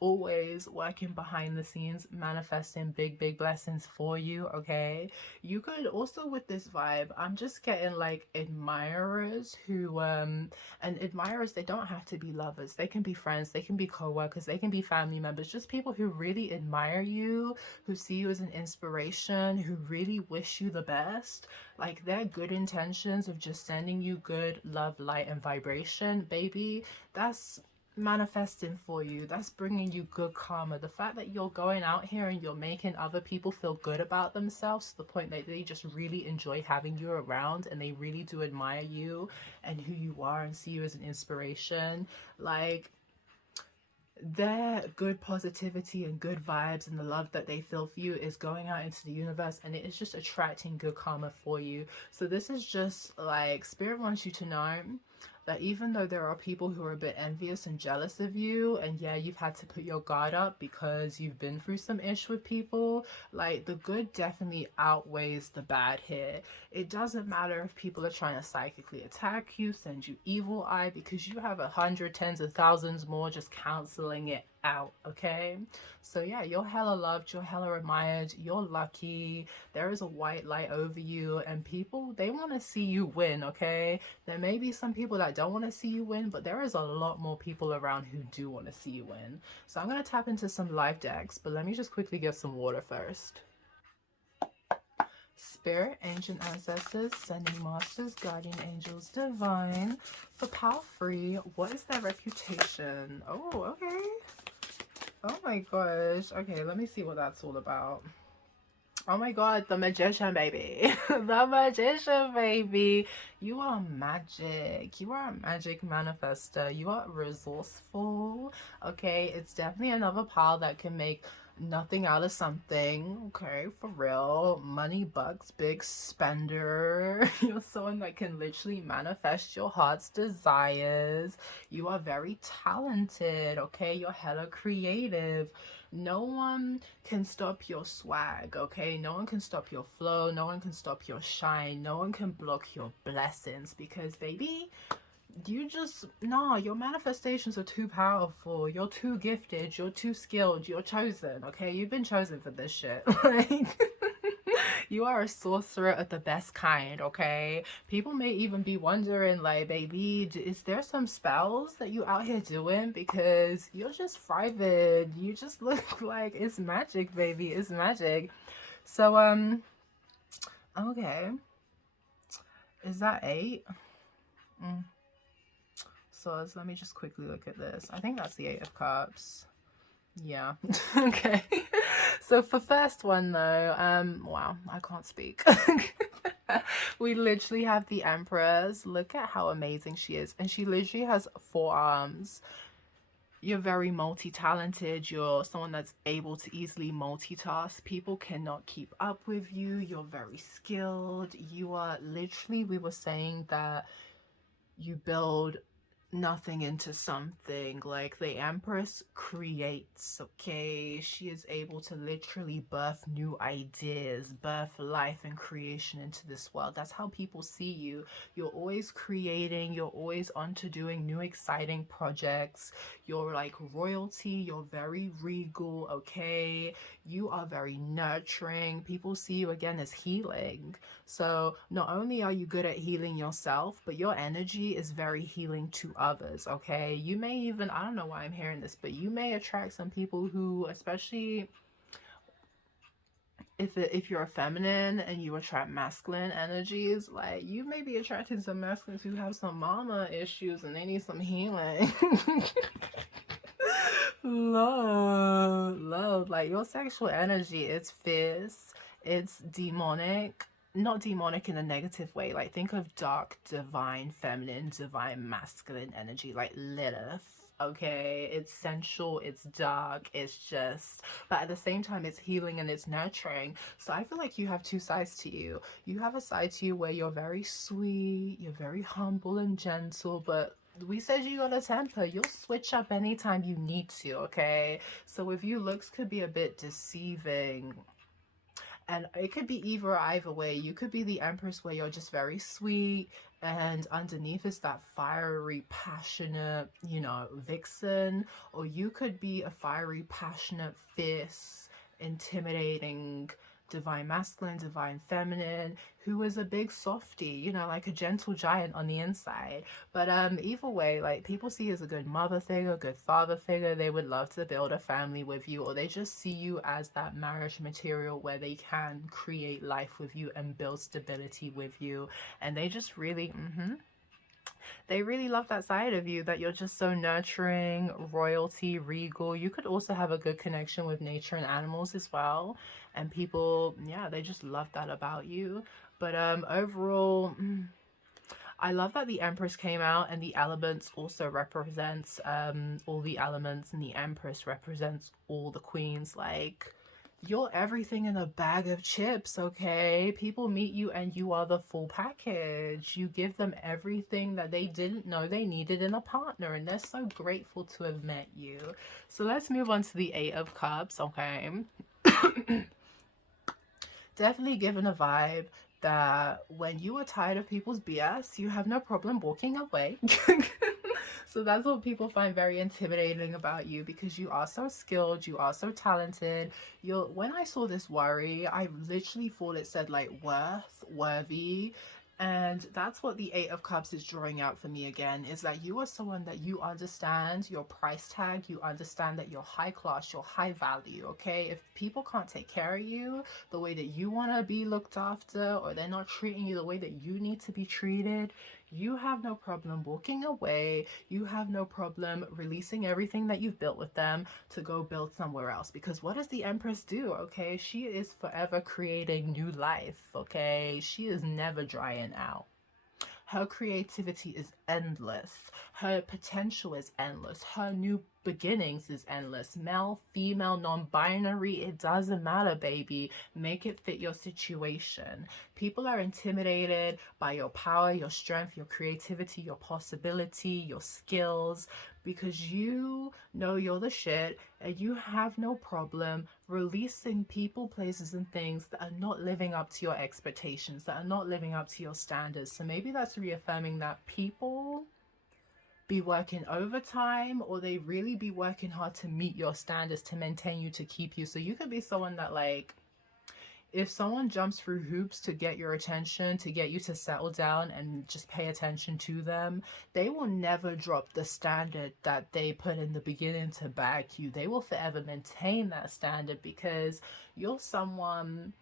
always working behind the scenes, manifesting big blessings for you, okay? You could also, with this vibe, I'm just getting like admirers who and admirers, they don't have to be lovers, they can be friends, they can be co-workers, they can be family members, just people who really admire you, who see you as an inspiration, who really wish you the best. Like, their good intentions of just sending you good love, light, and vibration, baby, that's manifesting for you. That's bringing you good karma. The fact that you're going out here and you're making other people feel good about themselves to the point that they just really enjoy having you around, and they really do admire you and who you are and see you as an inspiration, like, their good positivity and good vibes and the love that they feel for you is going out into the universe, and it is just attracting good karma for you. So this is just like spirit wants you to know that even though there are people who are a bit envious and jealous of you, and yeah, you've had to put your guard up because you've been through some ish with people, like the good definitely outweighs the bad here. It doesn't matter if people are trying to psychically attack you, send you evil eye, because you have 100, tens of thousands more just canceling it out, okay? So yeah, you're hella loved, you're hella admired, you're lucky, there is a white light over you, and people, they want to see you win, okay? There may be some people that don't want to see you win, but there is a lot more people around who do want to see you win. So I'm going to tap into some life decks, but let me just quickly get some water first. Spirit, ancient ancestors, sending masters, guardian angels, divine. For power free, what is their reputation? Oh, okay. Oh my gosh. Okay, let me see what that's all about. Oh my god, the magician baby. The magician baby. You are magic. You are a magic manifester. You are resourceful. Okay, it's definitely another pile that can make nothing out of something. Okay, for real. Money bucks, big spender. You're someone that can literally manifest your heart's desires. You are very talented. Okay, you're hella creative. No one can stop your swag, okay? No one can stop your flow. No one can stop your shine. No one can block your blessings, because baby, you just, no, your manifestations are too powerful. You're too gifted. You're too skilled. You're chosen, okay? You've been chosen for this shit. Like, you are a sorcerer of the best kind, okay? People may even be wondering, like, baby, is there some spells that you out here doing? Because you're just thriving. You just look like it's magic, baby. It's magic. So, okay. Is that 8? So let me just quickly look at this. I think that's the 8 of Cups. Yeah. Okay. So for first one though, wow, I can't speak. We literally have the Empress. Look at how amazing she is, and she literally has 4 arms. You're very multi-talented. You're someone that's able to easily multitask. People cannot keep up with you. You're very skilled. You are literally, we were saying that you build nothing into something. Like the Empress creates, okay? She is able to literally birth new ideas, birth life and creation into this world. That's how people see you. You're always creating. You're always onto doing new exciting projects. You're like royalty. You're very regal, okay? You are very nurturing. People see you again as healing. So not only are you good at healing yourself, but your energy is very healing to others, okay? You may even, I don't know why I'm hearing this, but you may attract some people who, especially if you're a feminine and you attract masculine energies, like you may be attracting some masculines who have some mama issues and they need some healing. Love, like your sexual energy, it's fierce, it's demonic. Not demonic in a negative way. Like think of dark, divine, feminine, divine, masculine energy, like Lilith. Okay, it's sensual, it's dark, it's just, but at the same time it's healing and it's nurturing. So I feel like you have 2 sides to you. You have a side to you where you're very sweet, you're very humble and gentle, but we said you got a temper. You'll switch up anytime you need to, okay? So with you, looks could be a bit deceiving. And it could be either way. You could be the Empress where you're just very sweet, and underneath is that fiery, passionate, you know, vixen. Or you could be a fiery, passionate, fierce, intimidating, divine masculine, divine feminine, who is a big softie, you know, like a gentle giant on the inside. But either way, like people see you as a good mother figure, good father figure. They would love to build a family with you, or they just see you as that marriage material where they can create life with you and build stability with you. And they just really they really love that side of you, that you're just so nurturing, royalty, regal. You could also have a good connection with nature and animals as well. And people, yeah, they just love that about you. But overall, I love that the Empress came out, and the elements also represents all the elements, and the Empress represents all the queens. Like, you're everything in a bag of chips, okay? People meet you and you are the full package. You give them everything that they didn't know they needed in a partner, and they're so grateful to have met you. So let's move on to the Eight of Cups, okay? Definitely given a vibe that when you are tired of people's BS, you have no problem walking away. So that's what people find very intimidating about you, because you are so skilled, you are so talented. When I saw this worry, I literally thought it said like worthy. And that's what the Eight of Cups is drawing out for me again, is that you are someone that you understand your price tag, you understand that you're high class, you're high value, okay? If people can't take care of you the way that you want to be looked after, or they're not treating you the way that you need to be treated, you have no problem walking away. You have no problem releasing everything that you've built with them to go build somewhere else. Because what does the Empress do, okay? She is forever creating new life, okay? She is never drying out. Her creativity is endless. Her potential is endless. Her new beginnings is endless. Male, female, non-binary, it doesn't matter, baby. Make it fit your situation. People are intimidated by your power, your strength, your creativity, your possibility, your skills, because you know you're the shit, and you have no problem releasing people, places, and things that are not living up to your expectations, that are not living up to your standards. So maybe that's reaffirming that people be working overtime, or they really be working hard to meet your standards, to maintain you, to keep you. So you could be someone that, like, if someone jumps through hoops to get your attention, to get you to settle down and just pay attention to them, they will never drop the standard that they put in the beginning to back you. They will forever maintain that standard, because you're someone,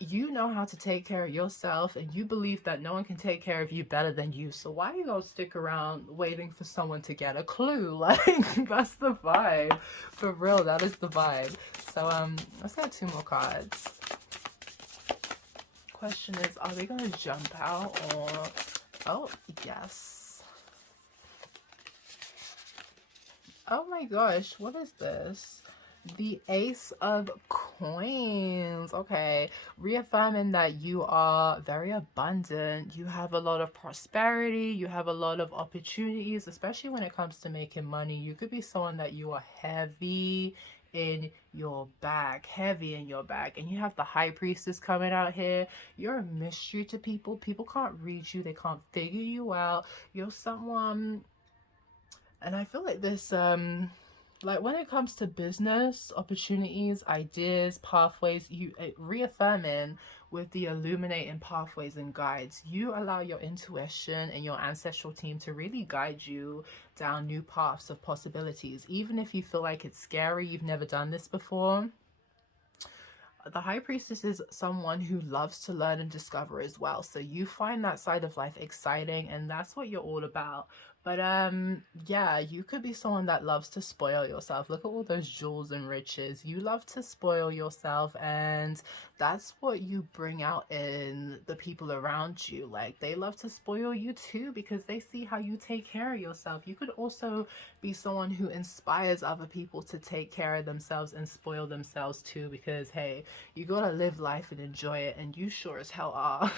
you know how to take care of yourself, and you believe that no one can take care of you better than you. So why are you gonna stick around waiting for someone to get a clue? Like, that's the vibe. For real, that is the vibe. So let's get 2 more cards. Question is, are they gonna jump out, or oh yes. Oh my gosh, what is this? The Ace of Coins. Okay, reaffirming that you are very abundant. You have a lot of prosperity. You have a lot of opportunities, especially when it comes to making money. You could be someone that you are heavy in your bag, heavy in your bag, and you have the High Priestess coming out here. You're a mystery to people. People can't read you, they can't figure you out. You're someone, and I feel like this like when it comes to business opportunities, ideas, pathways, you reaffirming with the illuminating pathways and guides. You allow your intuition and your ancestral team to really guide you down new paths of possibilities. Even if you feel like it's scary, you've never done this before. The High Priestess is someone who loves to learn and discover as well. So you find that side of life exciting, and that's what you're all about. But yeah, you could be someone that loves to spoil yourself. Look at all those jewels and riches. You love to spoil yourself, and that's what you bring out in the people around you. Like, they love to spoil you too, because they see how you take care of yourself. You could also be someone who inspires other people to take care of themselves and spoil themselves too, because hey, you gotta live life and enjoy it, and you sure as hell are.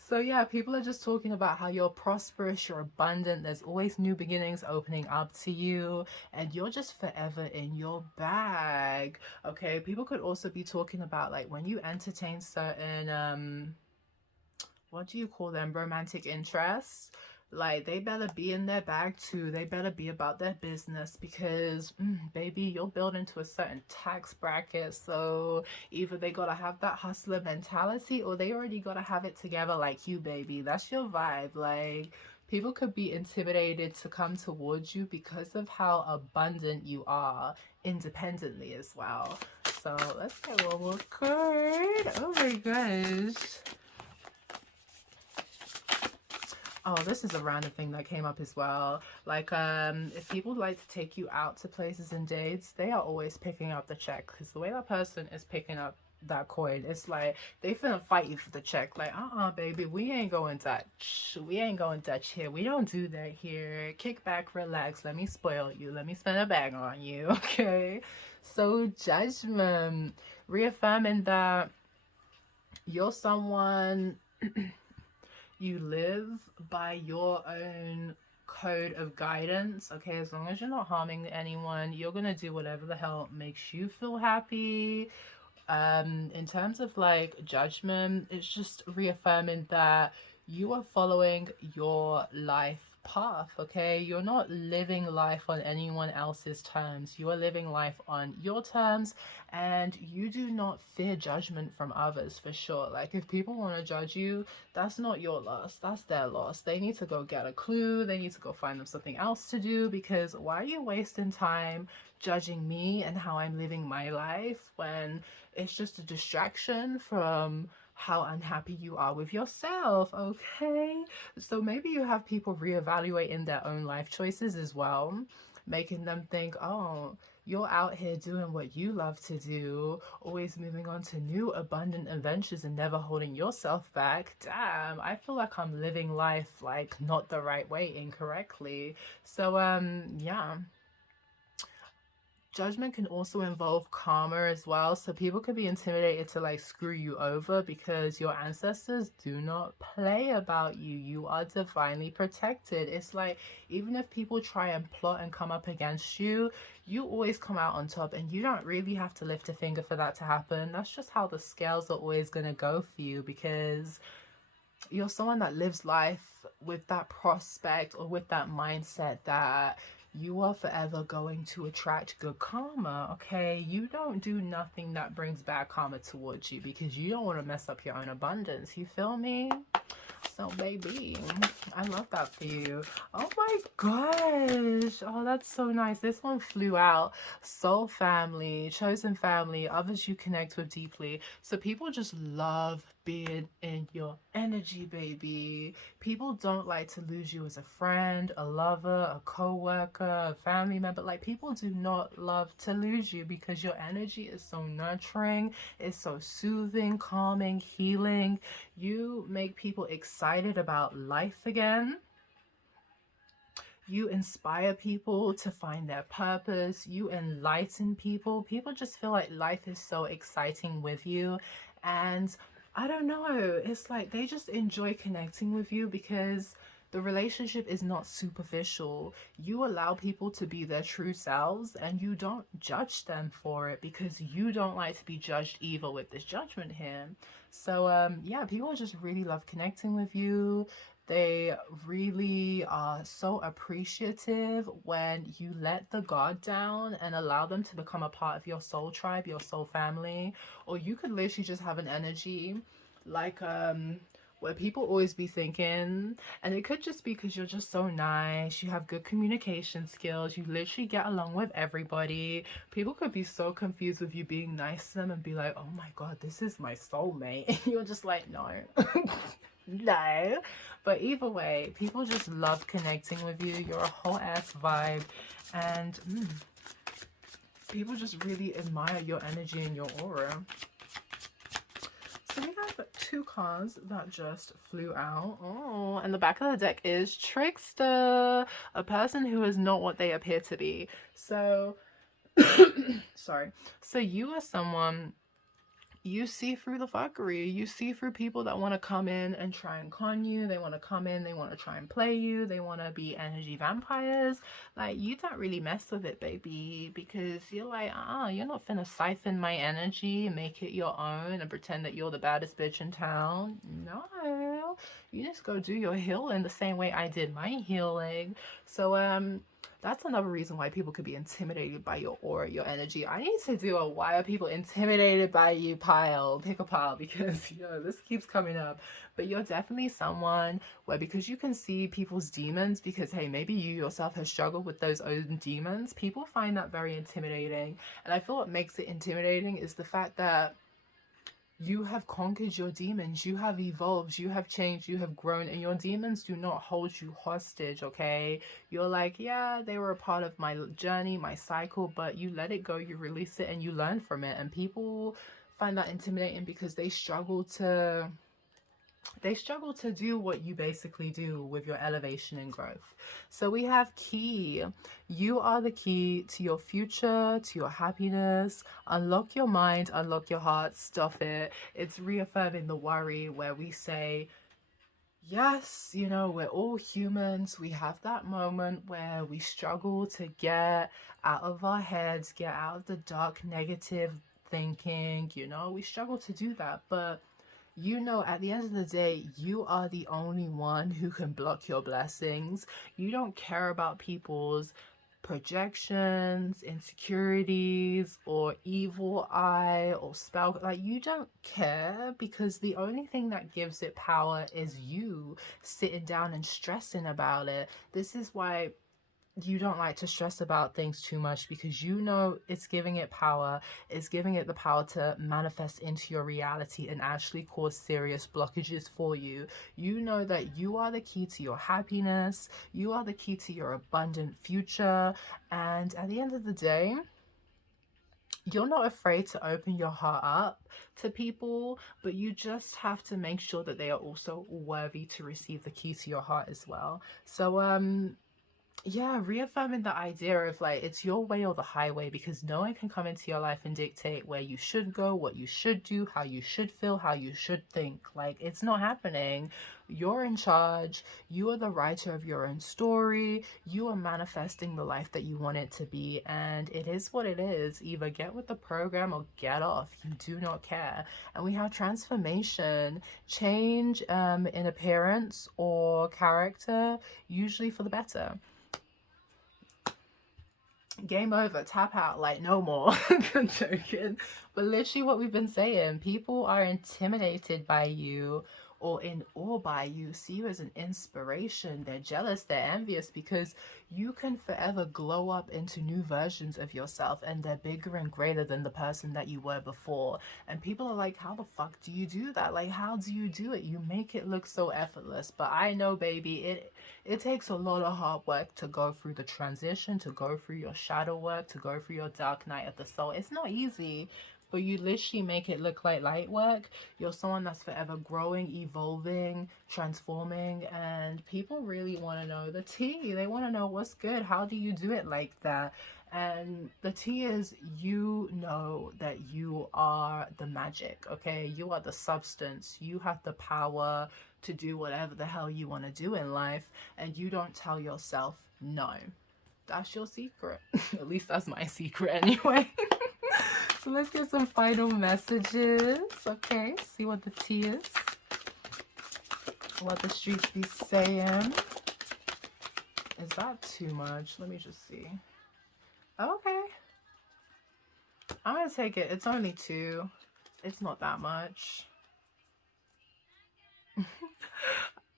So yeah, people are just talking about how you're prosperous, you're abundant, there's always new beginnings opening up to you, and you're just forever in your bag. Okay, people could also be talking about, like, when you entertain certain what do you call them, romantic interests, like, they better be in their bag too. They better be about their business, because baby, you'll build into a certain tax bracket. So either they gotta have that hustler mentality, or they already gotta have it together like you, baby. That's your vibe. Like, people could be intimidated to come towards you because of how abundant you are independently as well. So let's get one more card. Oh my gosh. Oh, this is a random thing that came up as well. Like, if people like to take you out to places and dates, they are always picking up the check, because the way that person is picking up that coin. It's like they finna fight you for the check. Like, baby, we ain't going Dutch. We ain't going Dutch here. We don't do that here. Kick back, relax. Let me spoil you. Let me spend a bag on you. Okay. So judgment, reaffirming that you're someone, you live by your own code of guidance. Okay, as long as you're not harming anyone, you're gonna do whatever the hell makes you feel happy. In terms of like judgment, it's just reaffirming that you are following your life path. Okay, you're not living life on anyone else's terms. You are living life on your terms, and you do not fear judgment from others, for sure. Like, if people want to judge you, that's not your loss, that's their loss. They need to go get a clue, they need to go find them something else to do, because why are you wasting time judging me and how I'm living my life when it's just a distraction from how unhappy you are with yourself? Okay, so maybe you have people reevaluating their own life choices as well, making them think, oh, you're out here doing what you love to do, always moving on to new abundant adventures and never holding yourself back. Damn, I feel like I'm living life like not the right way, incorrectly. So yeah. Judgment can also involve karma as well. So people could be intimidated to like screw you over because your ancestors do not play about you. You are divinely protected. It's like, even if people try and plot and come up against you, you always come out on top, and you don't really have to lift a finger for that to happen. That's just how the scales are always going to go for you, because you're someone that lives life with that prospect or with that mindset that you are forever going to attract good karma. Okay, you don't do nothing that brings bad karma towards you, because you don't want to mess up your own abundance. You feel me? So baby, I love that for you. Oh my gosh, oh, that's so nice. This one flew out. Soul family, chosen family, others you connect with deeply. So people just love being in your energy, baby. People don't like to lose you as a friend, a lover, a co-worker, a family member. Like, people do not love to lose you, because your energy is so nurturing, it's so soothing, calming, healing. You make people excited about life again. You inspire people to find their purpose. You enlighten people. People just feel like life is so exciting with you. And I don't know, it's like they just enjoy connecting with you because the relationship is not superficial. You allow people to be their true selves, and you don't judge them for it, because you don't like to be judged either with this judgment here. So yeah, people just really love connecting with you. They really are so appreciative when you let the guard down and allow them to become a part of your soul tribe, your soul family. Or you could literally just have an energy like where people always be thinking, and it could just be because you're just so nice, you have good communication skills, you literally get along with everybody. People could be so confused with you being nice to them and be like, oh my god, this is my soulmate, and you're just like, no. No, but either way, people just love connecting with you. You're a whole ass vibe, and people just really admire your energy and your aura. So we have two cards that just flew out. Oh, and the back of the deck is Trickster, a person who is not what they appear to be. So sorry, so you are someone, you see through the fuckery. You see through people that want to come in and try and con you. They want to come in, they want to try and play you. They want to be energy vampires. Like, you don't really mess with it, baby, because you're like, you're not finna siphon my energy and make it your own and pretend that you're the baddest bitch in town. No, you just go do your healing the same way I did my healing. So that's another reason why people could be intimidated by your aura, your energy. I need to do a why are people intimidated by you pile, pick a pile, because, you know, this keeps coming up. But you're definitely someone where, because you can see people's demons, because, hey, maybe you yourself have struggled with those own demons, people find that very intimidating. And I feel what makes it intimidating is the fact that you have conquered your demons, you have evolved, you have changed, you have grown, and your demons do not hold you hostage, okay? You're like, yeah, they were a part of my journey, my cycle, but you let it go, you release it, and you learn from it. And people find that intimidating because they struggle to do what you basically do with your elevation and growth. So we have key. You are the key to your future, to your happiness. Unlock your mind, unlock your heart, stop it. It's reaffirming the worry where we say, yes, you know, we're all humans. We have that moment where we struggle to get out of our heads, get out of the dark negative thinking, you know, we struggle to do that. But you know, at the end of the day, you are the only one who can block your blessings. You don't care about people's projections, insecurities, or evil eye, or spell. Like, you don't care, because the only thing that gives it power is you sitting down and stressing about it. This is why you don't like to stress about things too much, because you know it's giving it power. It's giving it the power to manifest into your reality and actually cause serious blockages for you. You know that you are the key to your happiness. You are the key to your abundant future. And at the end of the day, you're not afraid to open your heart up to people, but you just have to make sure that they are also worthy to receive the key to your heart as well. So yeah, reaffirming the idea of like, it's your way or the highway, because no one can come into your life and dictate where you should go, what you should do, how you should feel, how you should think. Like, it's not happening. You're in charge. You are the writer of your own story. You are manifesting the life that you want it to be, and it is what it is. Either get with the program or get off. You do not care. And we have transformation, change in appearance or character, usually for the better. Game over, tap out, like no more. I'm joking. But literally what we've been saying, people are intimidated by you or in awe by you, see you as an inspiration. They're jealous, they're envious, because you can forever glow up into new versions of yourself, and they're bigger and greater than the person that you were before. And people are like, how the fuck do you do that? Like, how do you do it? You make it look so effortless. But I know, baby, it takes a lot of hard work to go through the transition, to go through your shadow work, to go through your dark night of the soul. It's not easy, but you literally make it look like light work. You're someone that's forever growing, evolving, transforming, and people really want to know the tea. They want to know what's good. How do you do it like that? And the tea is, you know that you are the magic, okay? You are the substance. You have the power to do whatever the hell you want to do in life, and you don't tell yourself no. That's your secret. At least that's my secret anyway. So let's get some final messages, okay? See what the tea is. What the streets be saying. Is that too much? Let me just see. Okay. I'm gonna take it. It's only 2. It's not that much.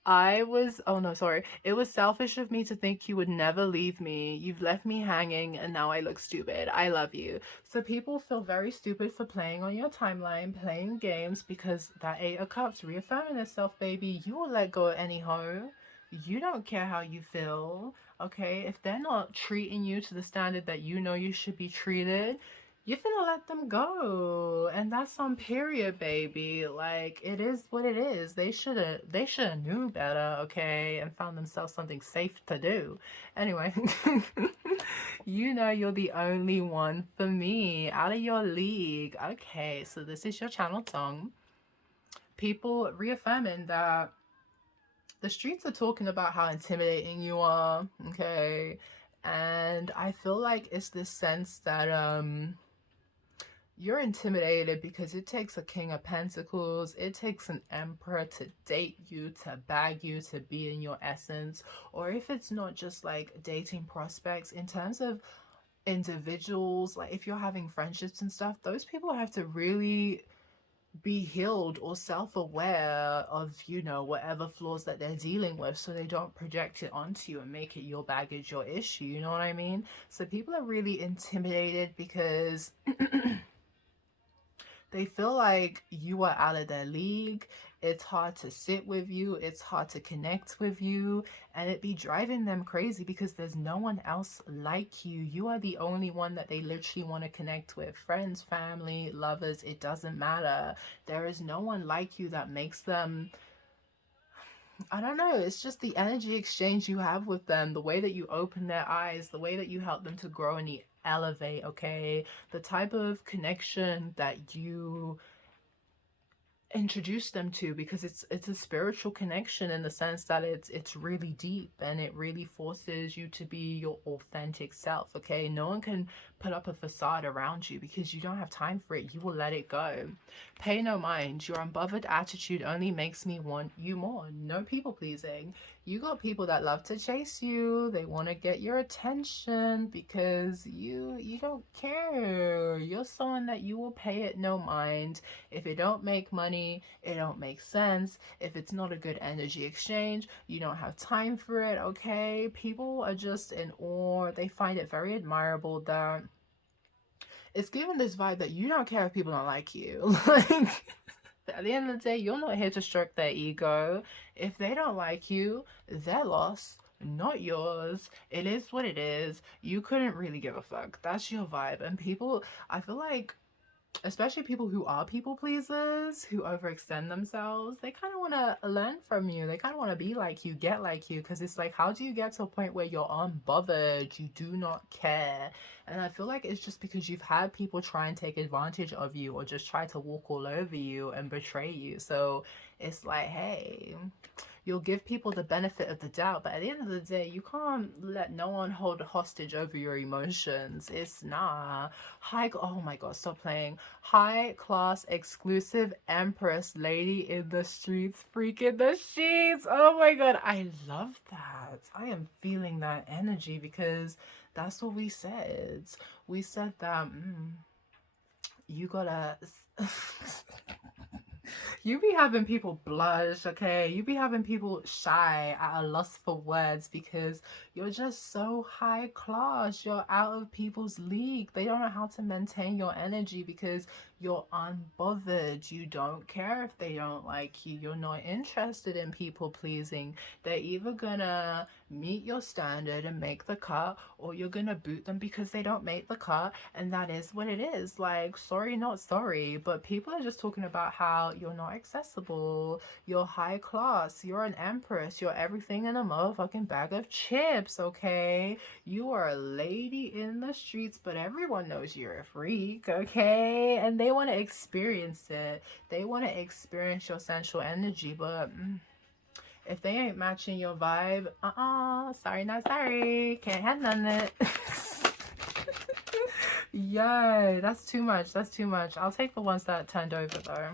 oh no, sorry. It was selfish of me to think you would never leave me. You've left me hanging and now I look stupid. I love you. So people feel very stupid for playing on your timeline, playing games, because that 8 of Cups reaffirming itself, baby. You will let go at any hoe. You don't care how you feel, okay? If they're not treating you to the standard that you know you should be treated, you're gonna let them go. And that's on period, baby. Like, it is what it is. They should have knew better, okay, and found themselves something safe to do. Anyway, you know you're the only one for me, out of your league. Okay, so this is your channel tongue. People reaffirming that the streets are talking about how intimidating you are, okay? And I feel like it's this sense that you're intimidated because it takes a King of Pentacles, it takes an Emperor to date you, to bag you, to be in your essence. Or if it's not just like dating prospects, in terms of individuals, like if you're having friendships and stuff, those people have to really be healed or self-aware of, you know, whatever flaws that they're dealing with, so they don't project it onto you and make it your baggage, your issue, you know what I mean? So people are really intimidated because they feel like you are out of their league. It's hard to sit with you. It's hard to connect with you. And it be driving them crazy because there's no one else like you. You are the only one that they literally want to connect with. Friends, family, lovers, it doesn't matter. There is no one like you that makes them, I don't know, it's just the energy exchange you have with them, the way that you open their eyes, the way that you help them to grow and elevate, okay? The type of connection that you introduce them to, because it's a spiritual connection in the sense that it's really deep and it really forces you to be your authentic self, okay? No one can put up a facade around you because you don't have time for it. You will let it go. Pay no mind. Your unbothered attitude only makes me want you more. No people pleasing. You got people that love to chase you. They want to get your attention because you don't care. You're someone that you will pay it no mind. If it don't make money, it don't make sense. If it's not a good energy exchange, you don't have time for it, okay? People are just in awe. They find it very admirable that it's given this vibe that you don't care if people don't like you. Like, at the end of the day, you're not here to stroke their ego. If they don't like you, they're lost, not yours. It is what it is. You couldn't really give a fuck. That's your vibe. And people, I feel like, especially people who are people pleasers, who overextend themselves, they kind of want to learn from you. They kind of want to be like you, get like you, because it's like, how do you get to a point where you're unbothered, you do not care? And I feel like it's just because you've had people try and take advantage of you or just try to walk all over you and betray you. So it's like, hey, you'll give people the benefit of the doubt, but at the end of the day, you can't let no one hold hostage over your emotions. It's nah. Oh my god, stop playing. High class exclusive empress lady in the streets, freaking the sheets. Oh my god, I love that. I am feeling that energy because that's what we said. We said that you gotta you be having people blush, okay? You be having people shy at a lust for words because you're just so high class. You're out of people's league. They don't know how to maintain your energy because you're unbothered. You don't care if they don't like you. You're not interested in people pleasing. They're either gonna meet your standard and make the cut, or you're gonna boot them because they don't make the cut, and that is what it is. Like, sorry, not sorry, but people are just talking about how you're not accessible, you're high class, you're an empress, you're everything in a motherfucking bag of chips, okay? You are a lady in the streets, but everyone knows you're a freak, okay? And they want to experience it. They want to experience your sensual energy, but if they ain't matching your vibe, sorry, not sorry. Can't have none of it. Yay, that's too much. That's too much. I'll take the ones that turned over though.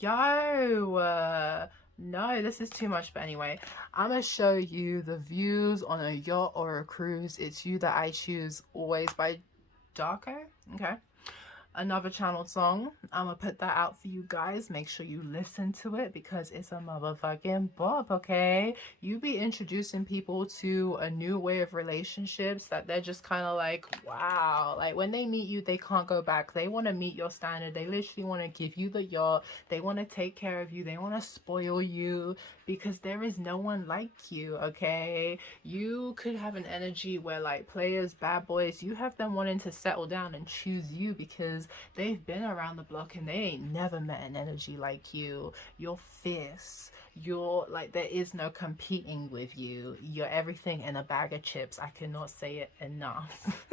Yo, no, this is too much. But anyway, I'm gonna show you the views on a yacht or a cruise. It's You That I Choose, always by Darkoo. Okay. Another channel song. I'm gonna put that out for you guys. Make sure you listen to it because it's a motherfucking bop, okay? You be introducing people to a new way of relationships that they're just kind of like, wow. Like, when they meet you, they can't go back. They want to meet your standard. They literally want to give you the yacht. They want to take care of you. They want to spoil you because there is no one like you, okay? You could have an energy where, like, players, bad boys, you have them wanting to settle down and choose you because they've been around the block and they ain't never met an energy like you. You're fierce. You're like, there is no competing with you. You're everything in a bag of chips. I cannot say it enough.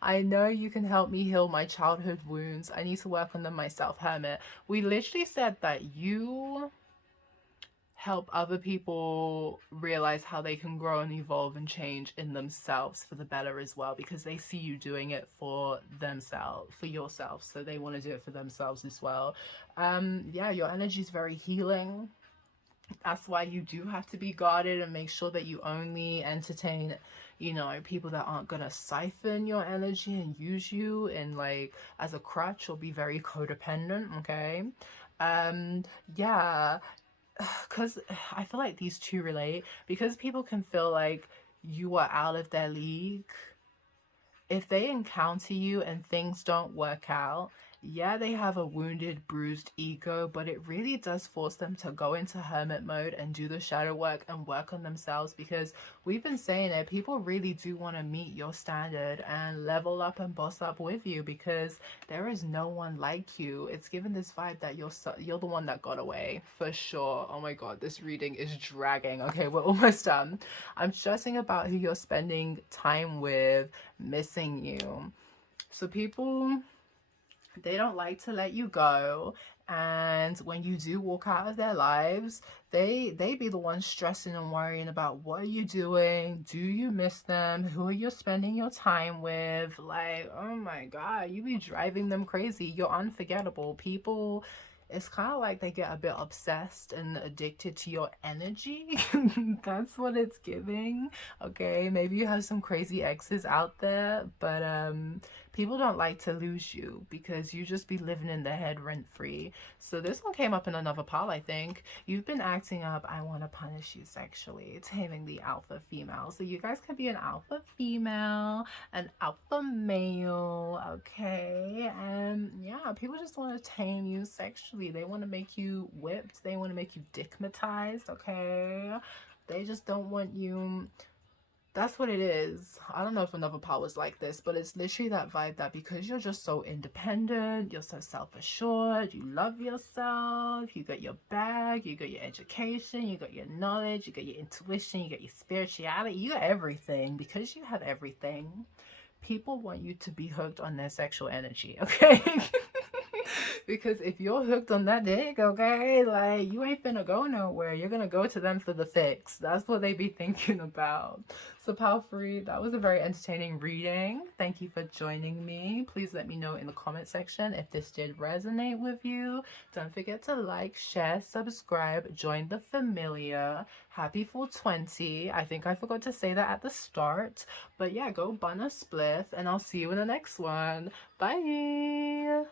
I know you can help me heal my childhood wounds. I need to work on them myself, hermit. We literally said that you help other people realize how they can grow and evolve and change in themselves for the better as well, because they see you doing it for themselves, for yourself, so they want to do it for themselves as well. Yeah, your energy is very healing. That's why you do have to be guarded and make sure that you only entertain, you know, people that aren't gonna siphon your energy and use you in, like, as a crutch or be very codependent, okay? Yeah, because I feel like these two relate, because people can feel like you are out of their league. If they encounter you and things don't work out Yeah, they have a wounded, bruised ego, but it really does force them to go into hermit mode and do the shadow work and work on themselves, because we've been saying it, people really do want to meet your standard and level up and boss up with you, because there is no one like you. It's given this vibe that you're the one that got away for sure. Oh my god, this reading is dragging. Okay, we're almost done. I'm stressing about who you're spending time with missing you. So people, they don't like to let you go, and when you do walk out of their lives, they be the ones stressing and worrying about what are you doing, do you miss them, who are you spending your time with. Like, oh my god, you be driving them crazy. You're unforgettable. People, it's kind of like they get a bit obsessed and addicted to your energy. That's what it's giving. Okay, maybe you have some crazy exes out there, but people don't like to lose you because you just be living in their head rent free. So this one came up in another pile, I think. You've been acting up, I want to punish you sexually, taming the alpha female. So you guys could be an alpha female, an alpha male, okay? And yeah, people just want to tame you sexually. They want to make you whipped. They want to make you dickmatized, okay? They just don't want you. That's what it is. I don't know if another part was like this, but it's literally that vibe that because you're just so independent, you're so self-assured, you love yourself, you got your bag, you got your education, you got your knowledge, you got your intuition, you got your spirituality, you got everything. Because you have everything, people want you to be hooked on their sexual energy, okay? Because if you're hooked on that dick, okay, like, you ain't finna go nowhere. You're gonna go to them for the fix. That's what they be thinking about. So pal free, that was a very entertaining reading. Thank you for joining me. Please let me know in the comment section if this did resonate with you. Don't forget to like, share, subscribe, join the familiar. Happy 420. I think I forgot to say that at the start. But yeah, go bun a spliff and I'll see you in the next one. Bye.